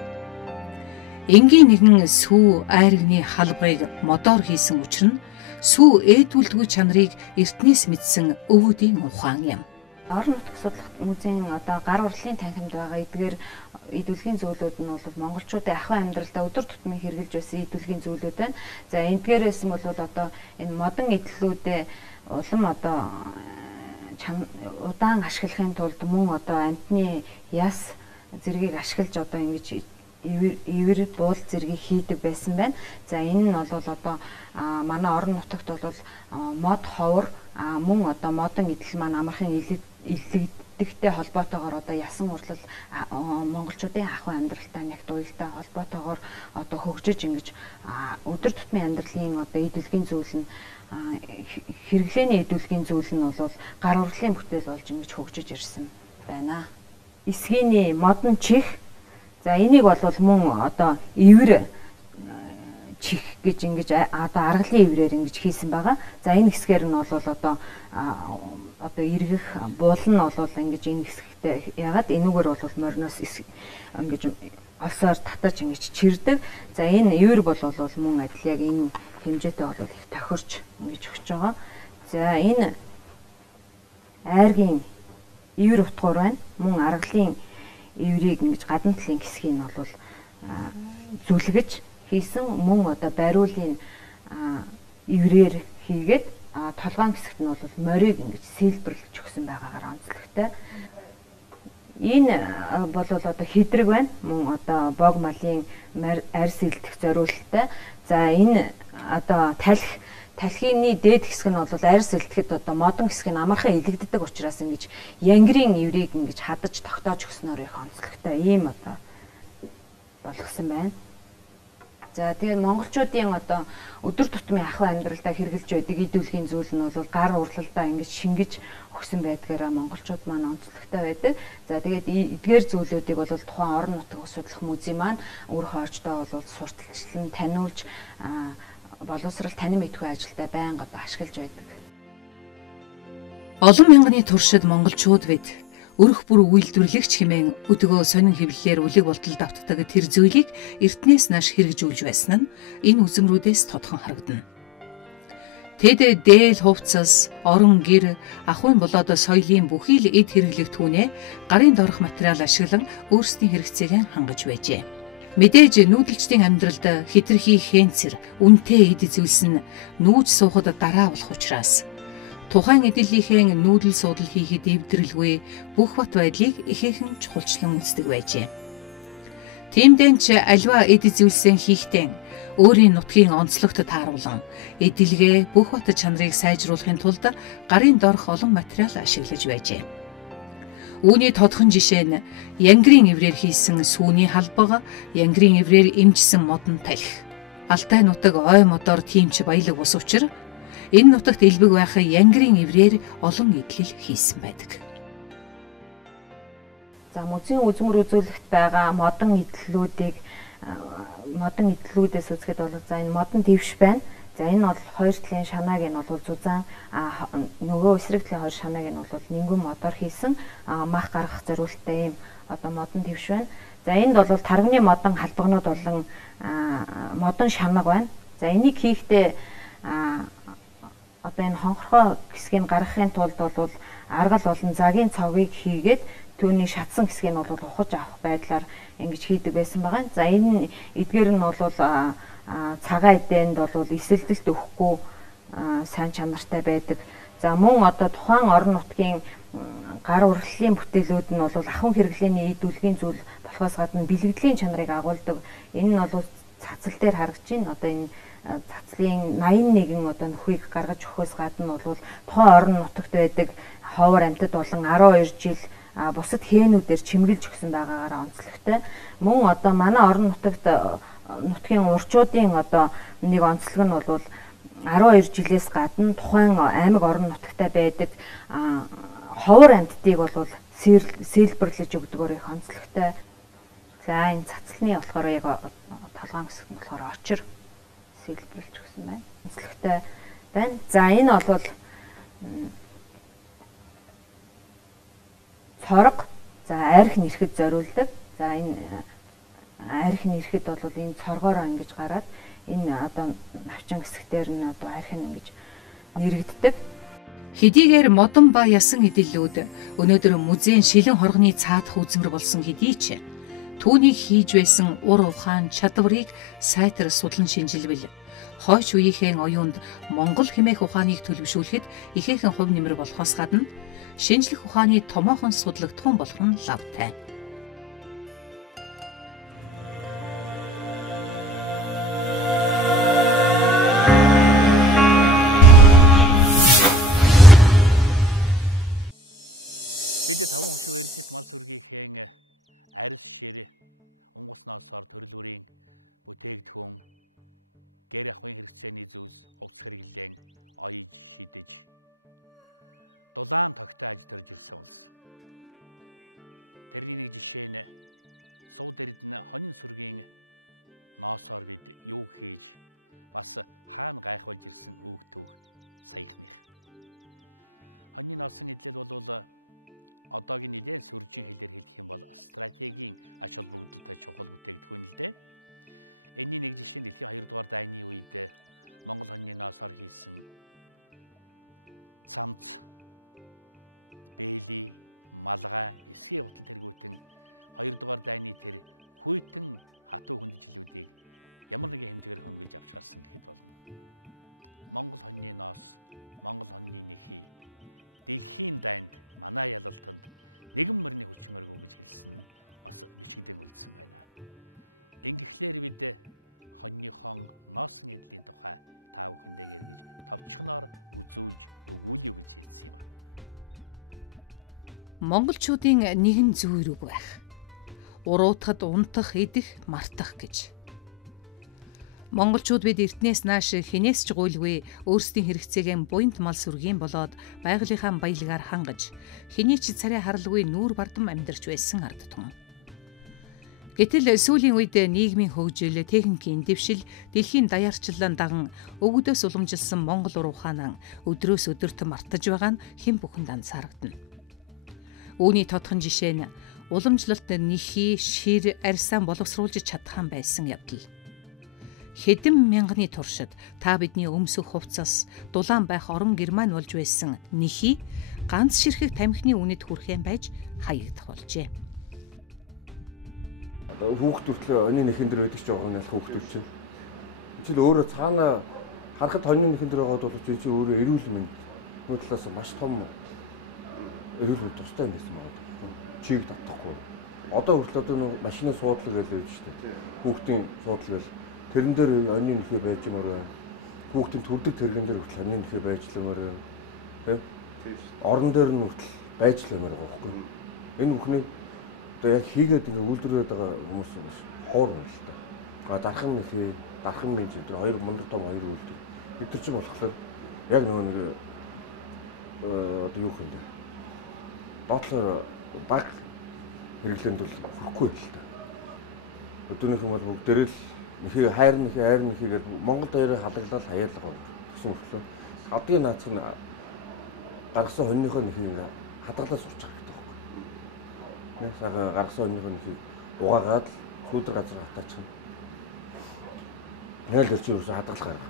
Энгийн нэгэн сүү айрагны халбыг модоор хийсэн учир нь сүү ээдүүлдэггүй чанарыг эртнээс мэдсэн өвүүдийн ухаан юм. Орон нутаг судлах музейн гар урлалын танхимд байгаа эдгээр идүүлгийн зүйлүүд нь бол монголчуудын ахуйн амьдралдаа өдөр тутмын хэрэгжилж байсан идүүлгийн зүйлүүд байна. За эндгээрээс нь бол энэ модон идэллүүдээ улам удаан ашиглахын тулд мөн амтны яс зэргийг ашиглаж ингэж ивэр буул зэргийг хийдэг байсан байна. За энэ нь бол манай орон нутагт бол мод ховор мөн модон идэл маань амархан илэгдэгтэй холбоотойгоор ясан урлал монголчуудын ахуйн амьдралтай яг дуйлтай холбоотойгоор хөгжиж ингэж өдөр тутмын амьдралын идүүлгийн зүйл нь хэрэглээний идүүлгийн зүйл нь бол гар урлалын бүтээл болж ингэж хөгжиж ирсэн байна. Эсгийний модон чих. За энийг бол мөн ивэр чих гэж ингэж аргалын иврээр ингэж хийсэн байгаа. За энэ хэсгээр нь бол эргэх буул нь бол ингэж энэ хэсэгтээ ягаад энүүгээр бол мориноос ингэж олсоор татаж ингэж чирдэг. За энэ ивэр бол мөн адил яг энэ хэмжээтэй бол их тохирч ингэж өгч байгаа. За энэ айргийн ивэр утгуур байна. Мөн аргалын иврийг ингэж гадна талын хэсгийг нь бол зүлгэж хийсэн мөн бариулын иврээр хийгээд толгойн хэсэгт нь бол морийг ингэж сэлбэрлэж өгсөн байгаагаар онцлогтой. Энэ бол хэдрэг байна. Мөн бог малын арьс илдэх зориулалттай. За энэ талхины дээд хэсэг нь бол арьс илдэхэд модон хэсэг нь амархан илэгддэг учраас ингэж янгирийн иврийг ингэж хадаж тогтоож өгснөөр их онцлогтой ийм болгосон байна. За тэгээд монголчуудын өдөр тутмын ахуйн амьдралдаа хэрэгжилж байдаг идүүлгийн зүйл нь бол гар урлалдаа ингэж шингэж өгсөн байдгаараа монголчууд маань онцлогтой байдаг. За тэгээд эдгээр зүйлүүдийг бол тухайн орон нутаг судлах музей маань өөр хоочдоо бол сурталчлан таниулж боловсрал танин мэдхүй ажилдаа байнга ашиглаж байдаг. Олон мянганы туршид монголчууд бид өрх бүр үйлдвэрлэгч хэмээн өдгөө сонин хэвлэлээр үлэг болтол давтдаг тэр зүйлийг эртнээс нааш хэрэгжүүлж байсан нь энэ үзмрүүдээс тодхон харагдана. Тэд дээл хувцас, орон гэр, ахуйн болоод соёлын бүхий л эд хэрэглэх түүнээ гарын дорох материал ашиглан өөрсдийн хэрэгцээг хангаж байжээ. Мэдээж нүүдэлчдийн амьдралд хитрхи хэнцэр, үнэтэй эд зүйлс нь нүүж суухад дараа болох учраас тухайн эдэллийнхээ нүүдэл суудал хийхэд эвдрэлгүй бүх бат байдлыг ихээхэн чухалчлан үздэг байжээ. Тиймдээ ч аливаа эд зүйлсээ хийхдээ өөрийн нутгийн онцлогт тааруулан эдэлгээ бүх бат чанарыг сайжруулахын тулд гарын дорх олон материал ашиглаж байжээ. Үүний тодхон жишээ нь янгирийн иврээр хийсэн сүүний халбага, янгирийн иврээр эмчсэн модон талхи. Алтай нутаг ой модоор тиймч баялаг бус учир энэ нутагт элбэг байх янгирийн иврээр олон идэл хийсэн байдаг. За музейн үзмэр үзүүлэлт байгаа модон идэллүүдээс үзэхэд бол за энэ модон дэвш байна. За энэ бол хоёр талын шанааг нь бол зузаан нөгөө эсрэг талын хоёр шанааг нь бол нингүн модоор хийсэн мах гаргах зориулттай ийм модон дэвш байна. За энд бол тарганы модон халбагнууд болон модон шанаг байна. За энийг хийхдээ энэ хонхорхоо хэсгийг гаргахын тулд бол аргал болон загийн цогийг хийгээд түүний шатсан хэсгийг нь бол ухаж авах байдлаар ингэж хийдэг байсан байгаа. За энэ эдгээр нь бол цагаан эдэнд бол эсэлдэлт өгөхгүй сайн чанартай байдаг. За мөн тухайн орон нутгийн гар урлалын бүтээлүүд нь бол ахуйн хэрэглээний идүүлгийн зүйл болохоос гадна бэлгэдлийн чанарыг агуулдаг. Энэ нь бол цацал дээр харагдаж байна. Энэ цацлын 81 нөхрийг гаргаж өгөхөөс гадна бол тухайн орон нутагт байдаг ховор амьтад болон 12 жил бусад хээнүүдээр чимгэлж өгсөн байгаагаараа онцлогтой. Мөн одоо манай орон нутгийн урчуудын одоо нэг онцлог нь бол 12 жилээс гадна тухайн аймаг орон нутагтай байдаг ховор амьтдыг бол сэлбэрлэж өгдөгөөр их онцлогтой. За энэ цацлын болохоор яг толгоон хэсэг нь болохоор очир сэлбэрлэж өгсөн байна. Онцлогтой байна. За энэ бол цорго. За арх нэрхэд зориулдаг. За энэ арх нэрхэд бол энэ цоргоороо ингэж гараад энэ одоо навчин хэсгээр нь одоо арх нь ингэж нэрэгддэг. Хэдийгээр модон ба ясан эдэллүүд өнөөдөр музейн шилэн хоргоны цаадах үзмэр болсон хэдий ч түүнийг хийж байсан ур ухаан чадварыг сайтар судлан шинжилвэл хойш үеийнхэн оюунд Монгол хэмээх ухааныг төлөвшүүлэхэд ихээхэн хувь нэмэр болохоос гадна шинжлэх ухааны томоохон судлагдсан болох нь лавтай. Бид 5 хошуу эрдэнэт мал сүргийнхээ арьс шир унгас ноосоор төрөлбөрийн бүтээгдэхүүн гэр ахуйн хэрэгцээний зүйлс увц хэрэглэн оёж шидэж дулаан тогтой аж төрж ирсэн улс. Тэрний нэг жишээ нь сууд эрдэнэ хонин сүргийн ноосоор бид юу хийж бас хаана гайхуулж ирсэн өөх түүх саяхных. Хонин ноосын эдлэл бол одоогийн нэлээд сүржин хэлээр хэлэх юм бол стратегийн ач холбогдолтой чухал бүтээгдэхүүн л дээ. Энэний нэг жишээ нь дэлхийн 2 дугаар дайны үед Монгол хонины ноосоор хийсэн цамц, бэйли, малгай, эсгийн утал тэргүүтэн 2 дугаар дайны тэр хүйтэн хатуу хүнджилүүдийг ямар нэгэн хэмжээгээр хөнгөлж авч гарсан гэхэд болно. Монгол хонины ноос, Монгол хонины нэхий дэлхийн дайнд манай ялалтанд нэгэн мөрний хүчмэргүй гэж хэлсэн нь бас бичигдэн үлдсэн байна. Ингэхлээр бид хоньныхон ноосын эдлийн тухай та бүхэндээ эргэж товчхоноор үзүүлж өгүүлье гэж хэлсэн юм. Монголчуудын нэгэн зүйр үг байх. Уруутахад унтах, идэх, мартах гэж. Монголчууд бид эртнээс нааш хинээс ч гуйлгүй өөрсдийн хэрэгцээгээ буянт мал сүргийн болоод байгалийнхаа баялагаар хангаж хэний ч царай харлгүй нүүр бардам амьдарч байсан ард түмэн. Гэтэл сүүлийн үед нийгмийн хөгжил, техникийн дэвшил, дэлхийн даяарчлалын даган өвгдөөс уламжилсан Монгол ур ухаанаа өдрөөс өдөрт мартаж байгаа нь хэн бүхэнд анзаарагдана. Үүний тодхон жишээ нь уламжлалт нэхий, шир, арьсаан боловсруулж чадхан байсан явдал. Хэдэн мянганы туршид та бидний өмсөх хувцас дулаан байх орон Герман болж байсан нэхий ганц ширхэг тамхины үнэт хүрхэн байж хаягдах болжээ. Одоо хүүхд төртлөө оны нэхэн дээр байдаг ч байгаа нь хүүхдүүд чинь. Энэ чинь өөрөө цаана харахад хоньны нэхэн дээр байгаад бол чинь өөрөө эрүүл мэнд нөө талаас маш том эрүүл мэнд тустай юм байсан байгаа байхгүй. Чийг татахгүй. Одоо хүртэл одоо машины суудлаг гэж байж штэ. Хүүхдийн суудлаг гэж тэрэн дээр онны нэхээ байж мөр байна. Хүүхдийн төрдөг тэрэгэн дээр хүртэл онны нэхээ байж л өмөр байна. Тэ? Орон дээр нь хүртэл байж л өмөр байгаа байхгүй. Энэ бүхнийг одоо яг хийгээд ингээ үйлдвэрлээд байгаа хүмүүс бас хоор байна л та. Дархан нэхээ, дархан минж энэ хоёр мундаг том хоёр үйлдвэр. Эдгээр чинь болохоор яг нөгөө нэг одоо юу юм бэ? Доотлоор баг хэрэглээнд бол хүрэхгүй байл та. Өдөөнийх юм бол бүгдээрээ л нэхий хайр нэхий гэж Монгол дээр халаглал хаяалгаа гэсэн өглөө хадгийн наацх нь гаргасан хоньныхоо нэхийг ингээ хадгалаад сурчих хэрэгтэй байхгүй. Нэг сагаа гаргасан хоньныхоо нэхийг угаагаад шүүдэр газар хатаачих нь. Нэг л чи юусе хадгалах гарга.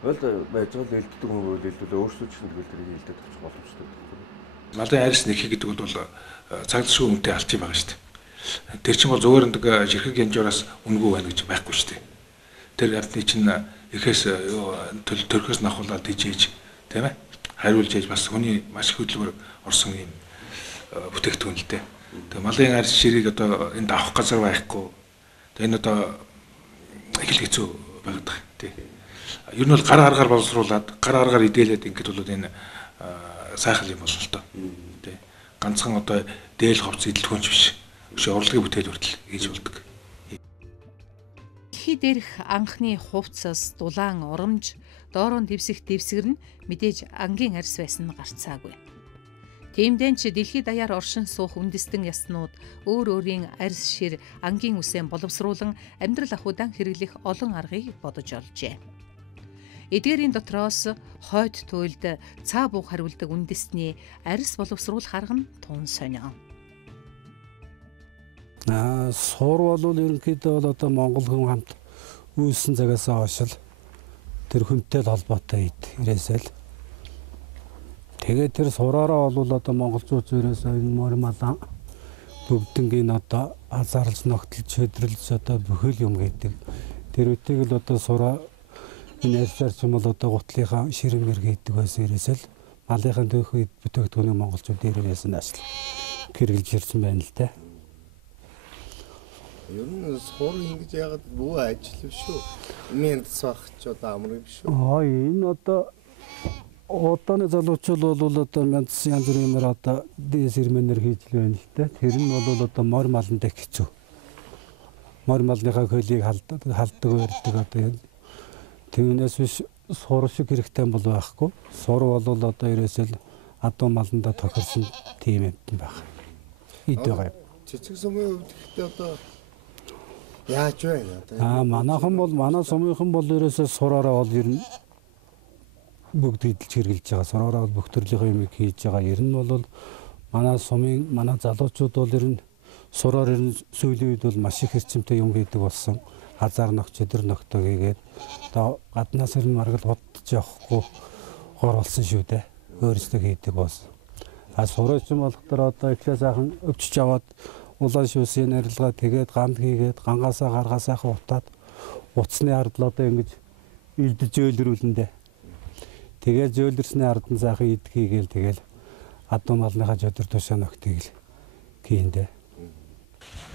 Тэгэл байж байгаа л элддэг хүн бол элдүүлээ өөрсдөө ч гэсэн тэгэл тэрийг элдээд авчих боломжтой байхгүй. Малын арьс нэхий гэдэг бол цаг зүйн үнэтэй алт юм байгаа шүү дээ. Тэр чинь бол зөвөр нэг жирхэг янжуураас үнгүй байна гэж байхгүй шүү дээ. Тэр ардны чинь эхээс төрхөөс навхуулаад дижээж тийм ээ хариулж яаж бас хүний маш их хөдөлгөөр орсон юм бүтээгдэхүүн л дээ. Тэгээ малын арьс ширийг одоо энд авах газар байхгүй. Тэгээ энэ одоо их л хэцүү байгаад байгаа тийм. Ер нь бол гар аргаар боловсруулад гар аргаар идээлээд ингээд бол энэ сайхан юм болно л доо. Тийм. ганцхан одоо дээл ховц идэлтгүнч биш. Урлагийн бүтээл хүртэл хийж болдог. Дэлхий дээрх анхны хувцас, дулаан, урамж, доорон дэвсэх дэвсгэр нь мэдээж ангийн арьс байсан нь гарцаагүй. Тиймдээ ч дэлхийд даяар оршин суух үндэстэн яснууд өөр өөрийн арьс шир ангийн үсээ боловсруулан амьдрал ахуйдан хэрэглэх олон аргыг бодож олжээ. Эдгээрийн дотроос хойд туйлд цаа буух хариулдаг үндэстний арьс боловсруулах арга нь тун сонио.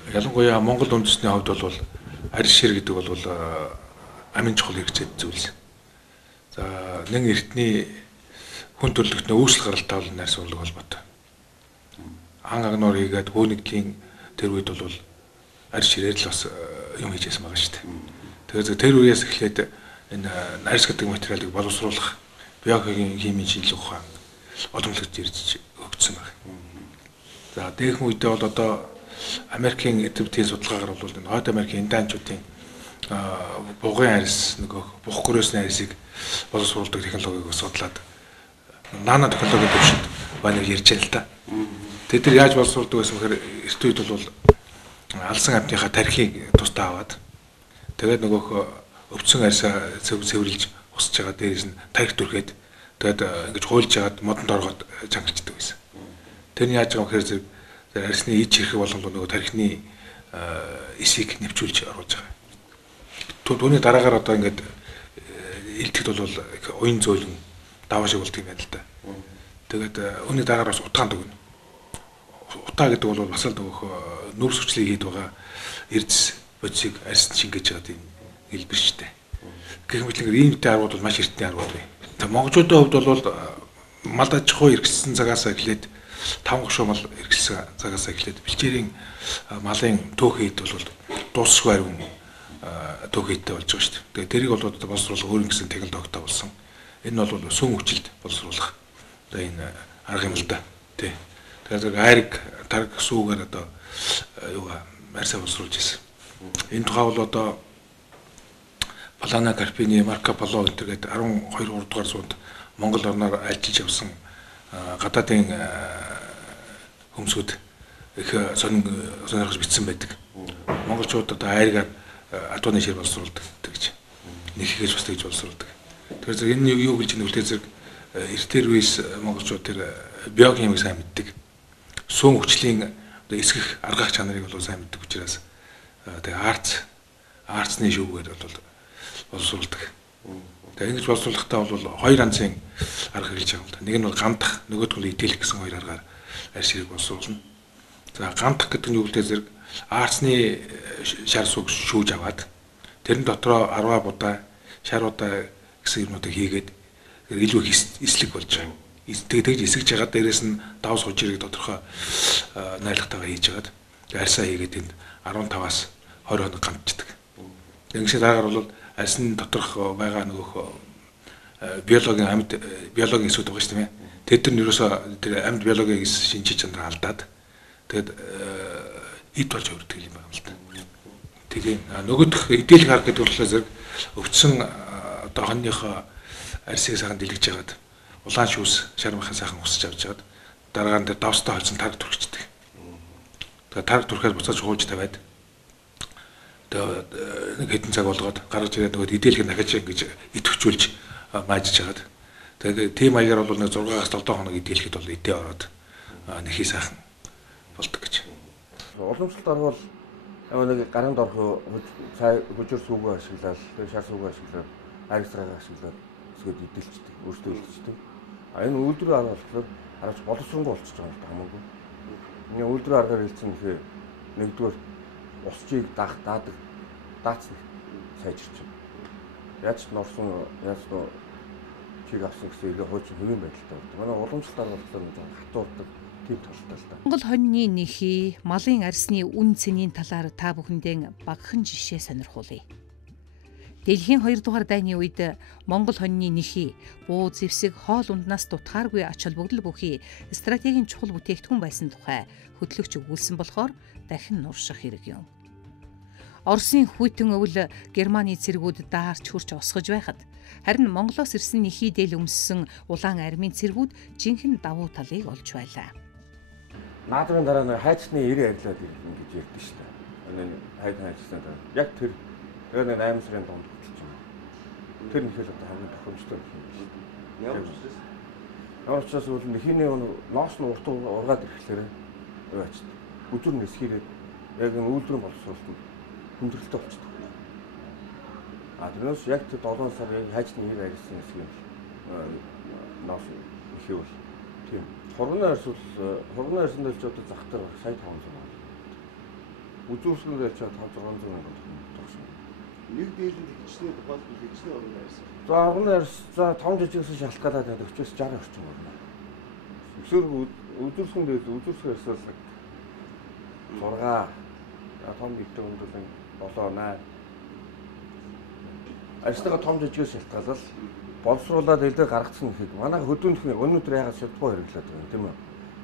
Ялангуяа Монгол үндэсний хувьд бол арьс шир гэдэг бол амин чухал хэрэгцээ зүйлс. За нэг эртний хүн төрөлхтний үүсэл гаралтай бол арьс урлаг холбоотой. Ан агнуур хийгээд хөөнөгдлийн тэр үед бол арьс ширээр л бас юм хийжсэн байгаа шүү дээ. Тэгэхээр тэр үеэс эхлээд энэ арьс гэдэг материалыг боловсруулах биохимийн шинжилгээ ухаан олонлогт ирж өгсөн байна. За дээхэн үедээ бол одоо Америкийн эдвэртийн судалгаагаар бол энэ Хойд Америкийн индаанчуудын бугын арьс нөгөө бух гөрөөсний арьсыг боловсруулдаг технологиг судлаад нано технологийн төвшөнд байна ярьж байна л да. Тэд нар яаж боловсруулдаг гэсэн мэхээр эрт үед бол алсан амтныхаа тархийг тусдаа аваад тэгээд нөгөө өвдсөн арьсаа цэвэрлж усж байгаа дээрээс нь тархи түрхээд тэгээд ингэж хуйлж жагаад модонд оргоод чангалждаг байсан. Тэр нь яаж байгаа вэ гэхээр арьсны иж хэрэг болгоно нөгөө тархины эсийг нэвчүүлж оруулж байгаа. Түүний дараагаар одоо ингээд илтгэд бол уян зөөлөн даваа шиг болдго юм байна л да. Тэгээд үүний дараагаар бас утгаанд өгнө. Утаа гэдэг бол бас л нөгөө нүүрс хүчлийг хийд байгаа эрдэс бодисыг арьсанд шингээж байгаа тийм хэлбэр шүү дээ. Гэх мэт ийм үедээ аргууд бол маш эртний аргууд бай. Тэгээд монголчуудын хувьд бол мал аж ахуй эргэжсэн цагаас эхлээд 5 гошуу мал эргэлсэн цагаас эхлээд бэлчээрийн малын төөхийд бол дуусахгүй ариун төөхийдтэй болж байгаа шүү дээ. Тэгээ тэрийг бол одоо боловсруулах өөр нэгэн технологитой болсон. Энэ бол сүм хүчилд боловсруулах одоо энэ арга юм л да. Тий. Тэгэхээр айрг тарг сүүгээр одоо юугаа арьсаа боловсруулж ирсэн. Энэ тухай бол одоо Плана Карпини, Марко Поло гэдэг 12 3 дугаар зуунд Монгол орноор альчилж явсан гадаадын хүмүүсүүд их сонирхож бичсэн байдаг. Монголчууд одоо айргаар адууны шир боловсруулдаг гэж нэхгээж бас тэгж боловсруулдаг. Тэгэхээр энэ юу гэж нөлөө зэрэг эртээр үеэс монголчууд тэр биохимийг сайн мэддэг. Сүм хүчлийн одоо эсгэх аргах чанарыг бол сайн мэддэг учраас тэгээ арцны шүүгээр бол боловсруулдаг. Тэгээ ингэж боловсруулахдаа бол хоёр анцын арга хэлж байгаа юм да. Нэг нь бол гандах, нөгөөх нь идэлэх гэсэн хоёр аргаар арьс ширийг боловсруулна. За гандах гэдэг нь юу гэдэг зэрэг арцны шар сүг шүүж аваад тэрэн дотроо 10 будаа, шар удаа гэсэн юмнуудыг хийгээд илүү эслэг болж байгаа. тэгж эсгэж байгаа дээрээс нь давс хужирыг тодорхой найрлагатайгаар хийж хагаад арьсаа хийгээд энд 15-аас 20 хоног гамтчихдаг. Ингэсээр дараагаар бол арьсны доторх байгаа нөгөөх биологийн амьд биологийн эсүүд байгаа шүү дээ. Тэд нар ерөөсөө тэр амьд биологийн шинжиж чанараа алдаад тэгээд ид болж өрдөг юм байна л да. Тэгээ нөгөөх эдэлх арга гэдэг болохоор зэрэг өвчсөн одоо хоньныхоо арьсыг сайхан дэлгэж яагаад улаан шүүс шармахын сайхан усч авч яагаад дараагаар нь давстай холцсон тарг түрхчихдэг. Тэгээ тарг түрхээд буцааж хуулж тавиад тэгээ нэг хэдэн цаг болгоод гаргаж ирээд нөгөө эдэлхийг дахиж ингэж идэвхжүүлж маажж яагаад тэгээ тийм маягаар бол нэг 6-аас 7 хоног эдэлхэд бол эдээ ороод нэхий сайхан болдог гэж. Уламжлалт орвол нэг гарын дорх хужир сүүгөө ашиглаад тэгээ шар сүүгөө ашиглаад аригсгаагаа ашиглаад эсвэл идэлчдэг, өөртөө илтчдэг. Энэ үйлдвэрийн арга болохоор аргач боловсронгуй болчихж байгаа юм л да хамаагүй. Энэ үйлдвэрийн аргаар хэлсэн нэхээ нэгдүгээр усчийг даадаг даацна сайжирч байна. Яаж норсон яаж чиг авсан гэсэн илгээ хуучин хэвэн байдалтай болдог. Манай уламжлалт арга болохоор нэг жоохон хатуурдаг тийм талтай л да. Монгол хоньны нэхий, малын арьсны үн цэнийн талаар та бүхэндээ багахан жишээ сонирхуулъя. Дэлхийн 2 дугаар дайны үед Монгол хоньны нэхий, буу зэвсэг, хоол унднаас дутхааргүй ач холбогдол бүхий стратегийн чухал бүтээгдэхүүн байсан тухай хөтлөгч өгүүлсэн болохоор дахин нурших хэрэг юм. Оросын хүйтэн өвөл Германы цэргүүд даарч хурч осгож байхад харин Монголоос ирсэн нэхий дээл өмссөн улаан армийн цэргүүд жинхэнэ давуу талыг олж байлаа. Наадмын дараа нэг хайчны 90 арилаад ингэж ярьдаг шүү дээ. Энэ хайчны дараа яг тэр тэгээ нэг 8 сарын дунд хүртэл юм. Тэр нэхэл одоо хамгийн тохиромжтой нөх юм л да. Яг юм. Ямар ч учраас нэхийний ноос нь урт ургаад ирэхлээр очт. Үзүр нэсгийрээд яг энэ үйлдвэрийн боловсруулалт нь хүндрэлтэй болчихдог. Тэрнээс яг тэр 7 сар яг хайчны 90 арилсан хэсэг юм бол ноос нэхий бол тийм. Хоргоны арьс бол хоргоны арьсан дээр ч одоо зах дээр сая 500 мянга. Үзүүрсгэн дээр ч 500-600 мянган төгрөг тогш юм. Нэг дийлэнд хичнээн тухай хичнээн ороод ярьсан. За хоргоны арьс за 5 жижигээс шалтгаалаад 40-с 60 орчим орно. Үзүүрсгэн дээр үзүүрсгэн арьс бол нэг 6 том битэн хүнд бол 7-8. Арьсныгаа том жижигээс шалтгаалал боловсруулаад хэлдэг гаргацсан нэхийг манай хөдөөндхөн өнөөдөр ягаад шалбуу хэрэглээд байгаа юм тийм үү?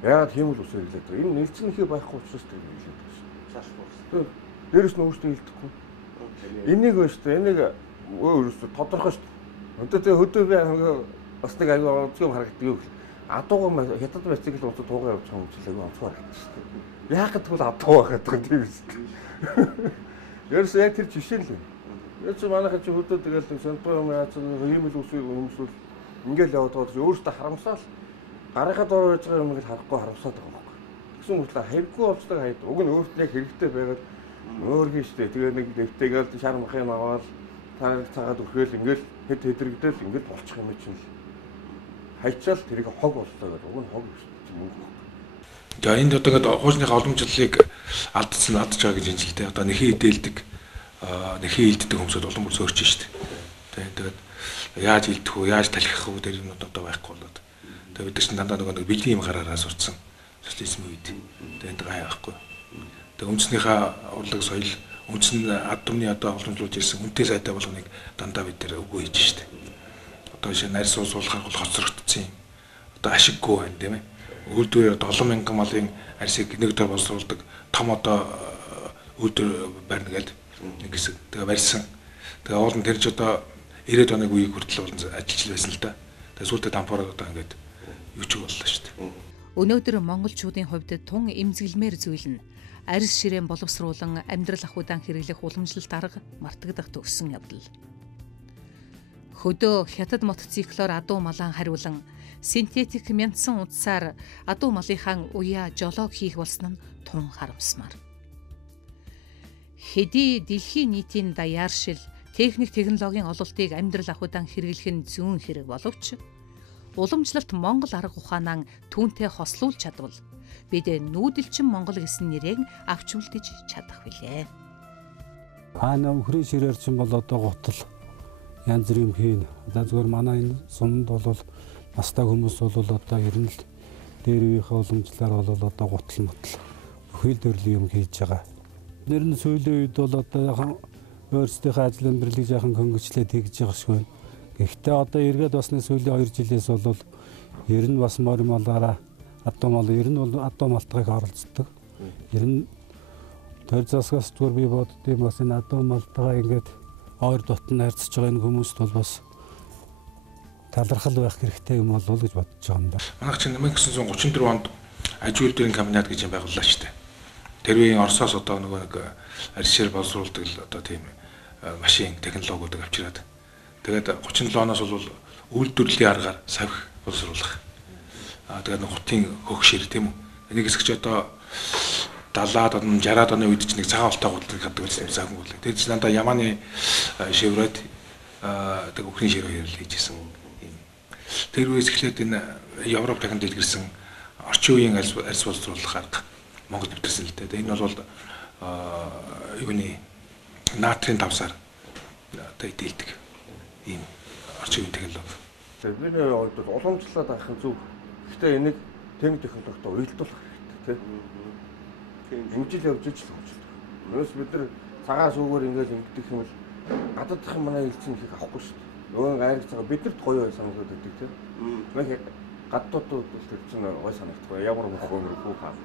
Ягаад хиймэл ус хэрэглээд байгаа? Энэ нэлцэн нэхий байхгүй учраас тэр хэрэглээд байгаа шүү дээ. Тэгээд дээрэс нь өөртөө хэлдэхгүй. Энийг ба шүү дээ. Энийг өөрөөсөө тодорхой шүү дээ. Өнөөдөр тэгээ хөдөө би бас нэг аюу онцгой харагддаг юм хэл. Адууга хятад байцыг л онцгой туугаа явуулах юм чил аюу онцгой харагдаж шүү дээ. Яг гэдэг бол адуу байгаад байгаа юм тийм үү? Ерөөсөө яг тэр жишээ л байна. Яаж манайхан чи хөдөө тэгэл нэг шантбай юм яацсан хиймэл ус хүмүүсүүл ингээл яваад байгаа чи өөрөөсөө харамсаал гарынхаа дор байж байгаа юмыг л харахгүй харамсаад байгаа байхгүй. Тэгсэн мөртлөө хэрэггүй болцдог хайд. Уг нь өөрт нь яг хэрэгтэй байгаад өөр хийжтэй. Тэгээ нэг дэвтэйгээл шар махын аваад тараг цагаад өрхөөл ингээл хэд хэдрэгдэл ингээл болчих юм чинь л хайчаал тэрийг хог боллоо гэл. Уг нь хог биш чи мөнгө байхгүй. За энд одоо ингээд хуучныхаа уламжлалыг алдсан адж байгаа гэж инжилтэй. Одоо нэхий идэлдэг нэхий илддэг хүмүүсд улам бүр зөөрч штт. Тэгээд яаж илдэх вэ, яаж талхих вэ тэр юмнууд одоо байхгүй болоод. Тэгээд бид чинь дандаа нэг бэлгийн юм гараараа сурцсан. Социализмын үед. Тэгээд гай байхгүй. Тэгээд үндэснийхээ урлаг соёл, үндсэн ад түмний одоо уламжлуулж ирсэн үнэтэй сайтай болгоныг дандаа бид нэр үгүй хийж штт. Одоо жишээ нь нарийн суулгахаар бол хоцрогдсон юм. Одоо ашиггүй байна тийм ээ. Үйлдвэр 7000 малын арьсыг нэг дор боловсруулдаг том одоо үйлдвэр барьна гэдэг нэг хэсэг. Тэгээ барьсан. Тэгээ уулын тэр ч одоо 90-ад оны үеийг хүртэл ажиллаж байсан л да. Тэгээ сүүлдээ дампуураад одоо ингээд юу ч боллоо шүү дээ. Өнөөдөр монголчуудын хувьд тун эмзэглэмээр зүйл нь арьс ширээн боловсруулан амьдрал ахуйдаан хэрэглэх уламжлалт арга мартагдах төгссөн явдал. Хөдөө хятад мотоциклоор адуу малан хариулан синтетик мяндсан утсаар адуу малынхаа уяа жолоог хийх болсон нь тун харамсмаар. Хэдий дэлхийн нийтийн даяаршил техник технологийн ололтыг амьдрал ахуйдаан хэрэглэх нь зүүн хэрэг боловч уламжлалт Монгол арга ухаанаа түүнтэй хослуулж чадвал бид нүүдэлчин Монгол гэсэн нэрийг авч үлдэж чадах билээ. Манайх чинь 1934 онд аж үйлдвэрийн комбинат гэж юм байгууллаа шүү дээ. Тэр үеийн Оросоос одоо нэг арьсаар боловсруулдаг одоо тийм машин технологиудыг авчираад тэгээд 37 оноос бол үйлдвэрлэлийн аргаар савих боловсруулах. Тэгээд хотын хөгшөр тийм үү. Нэг хэсэгч одоо 70-аад он 60-аад оны үед ч нэг цагаан олтой гуддаг гэдэг байсан заагүй бол. Тэр чинь дандаа Яманы шиврээд тэг өхрийн ширээ хэрэл хийжсэн юм. Тэр үеэс эхлээд энэ Европ дахин дэлгэрсэн орчин үеийн арьс боловсруулах арга Монгол дэвтэрсэн л дээ. Энэ бол юуны натрийн давсаар одоо идэлдэг ийм орчин үеийн технологи. Тэр биний хувьд бол уламжлалаад авах нь зөв. Гэхдээ энийг техник технологитой уялдуулах хэрэгтэй тийм. Ингэж л явж ижил хөгжилдөг. Тэрнээс бид нар цагаас өгөөр ингээл ингэдэх юм бол гадаадхан манай хэлцэн ихийг авахгүй шүү дээ. Нөгөө айраг цагаа биднэрт гоё санагдаад байдаг тийм. Нэг гадаадууд бол тэр чинь гоё санагдахгүй. Ямар мохоо өнөргүй фаал.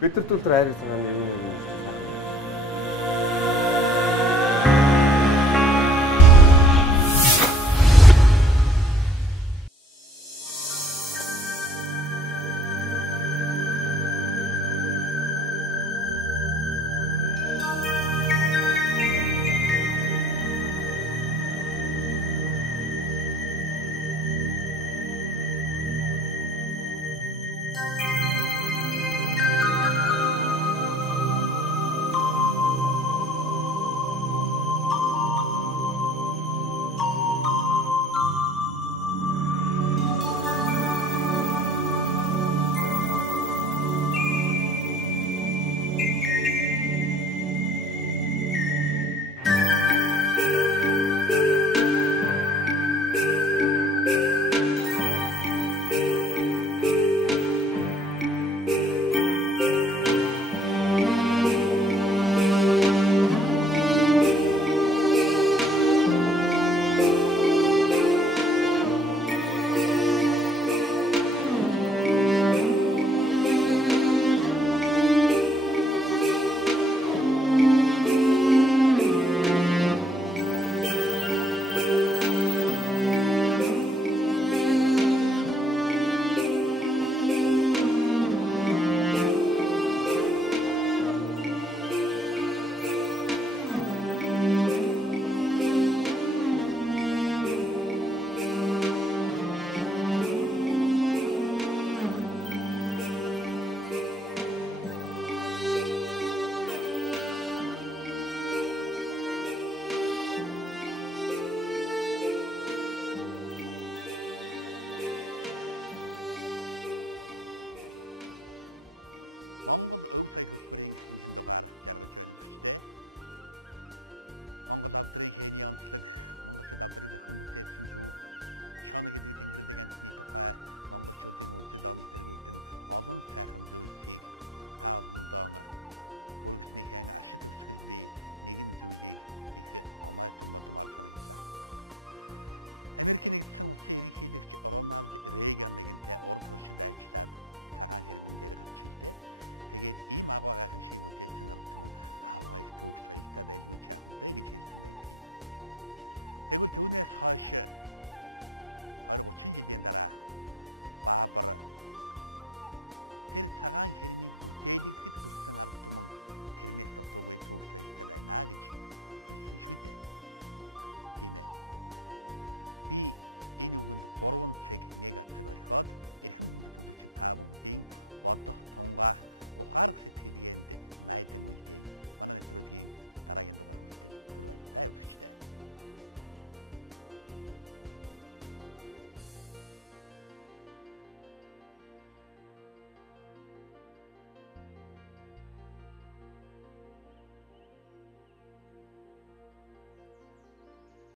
Биднэрт бол тэр айраг цагааны юу нэг юм шиг санагдав. Монгол өв сая хөтөлбөрийн энэхэн дугаар жаргаж байна үзэгчдээ. Монгол авдрын хээний онцлог, монголчууд авдрыг зохион бүтээсэн түүх, шоно гэдэг тэнгэрлэг амьтны тухай, монголчуудын үзэл онол тэргүүтэн олон сайхан зүйлсийг та олондоо хөргөснийхэн ашиг төгсгөл би нэгэн зүйлийг их омойтон бодмоор санагдлаа. Америкийн нэгдсэн улсын ерөнхийлөгч Рональд Рейган нэгэнтэй урд хөршид ажиллаад цагаан хэрмэн дээр гарч илдээ. Тэгээд ийм аваагайхан шиг бүтээсэн ард түмэн авгаыг түүх соёлтой байлгүй ч яахтай гэж хэлсэн байдаг. Тэгвэл түүнээс хойш 20-30 жилийн дараа Баабар тэр цагаан хэрмийг бүтээлгэхэд хүрсэн ард түмэн тэрнээс дутуугүй түүх соёлтой байна гэж хэлсэн шүү дээ. Тийм ээ. Би энэ үгэнд 3 цаг 1 ацэг орхиод эрхэм хүнд төлөвчид та бүгдийн бодох, тунгаах, ухаарах сэтгэлгээнд найдан үлдээе. Манай нэвтрүүлгийн дараагийн дугаар хүртэл түр баярлалаа үзэгчдээ.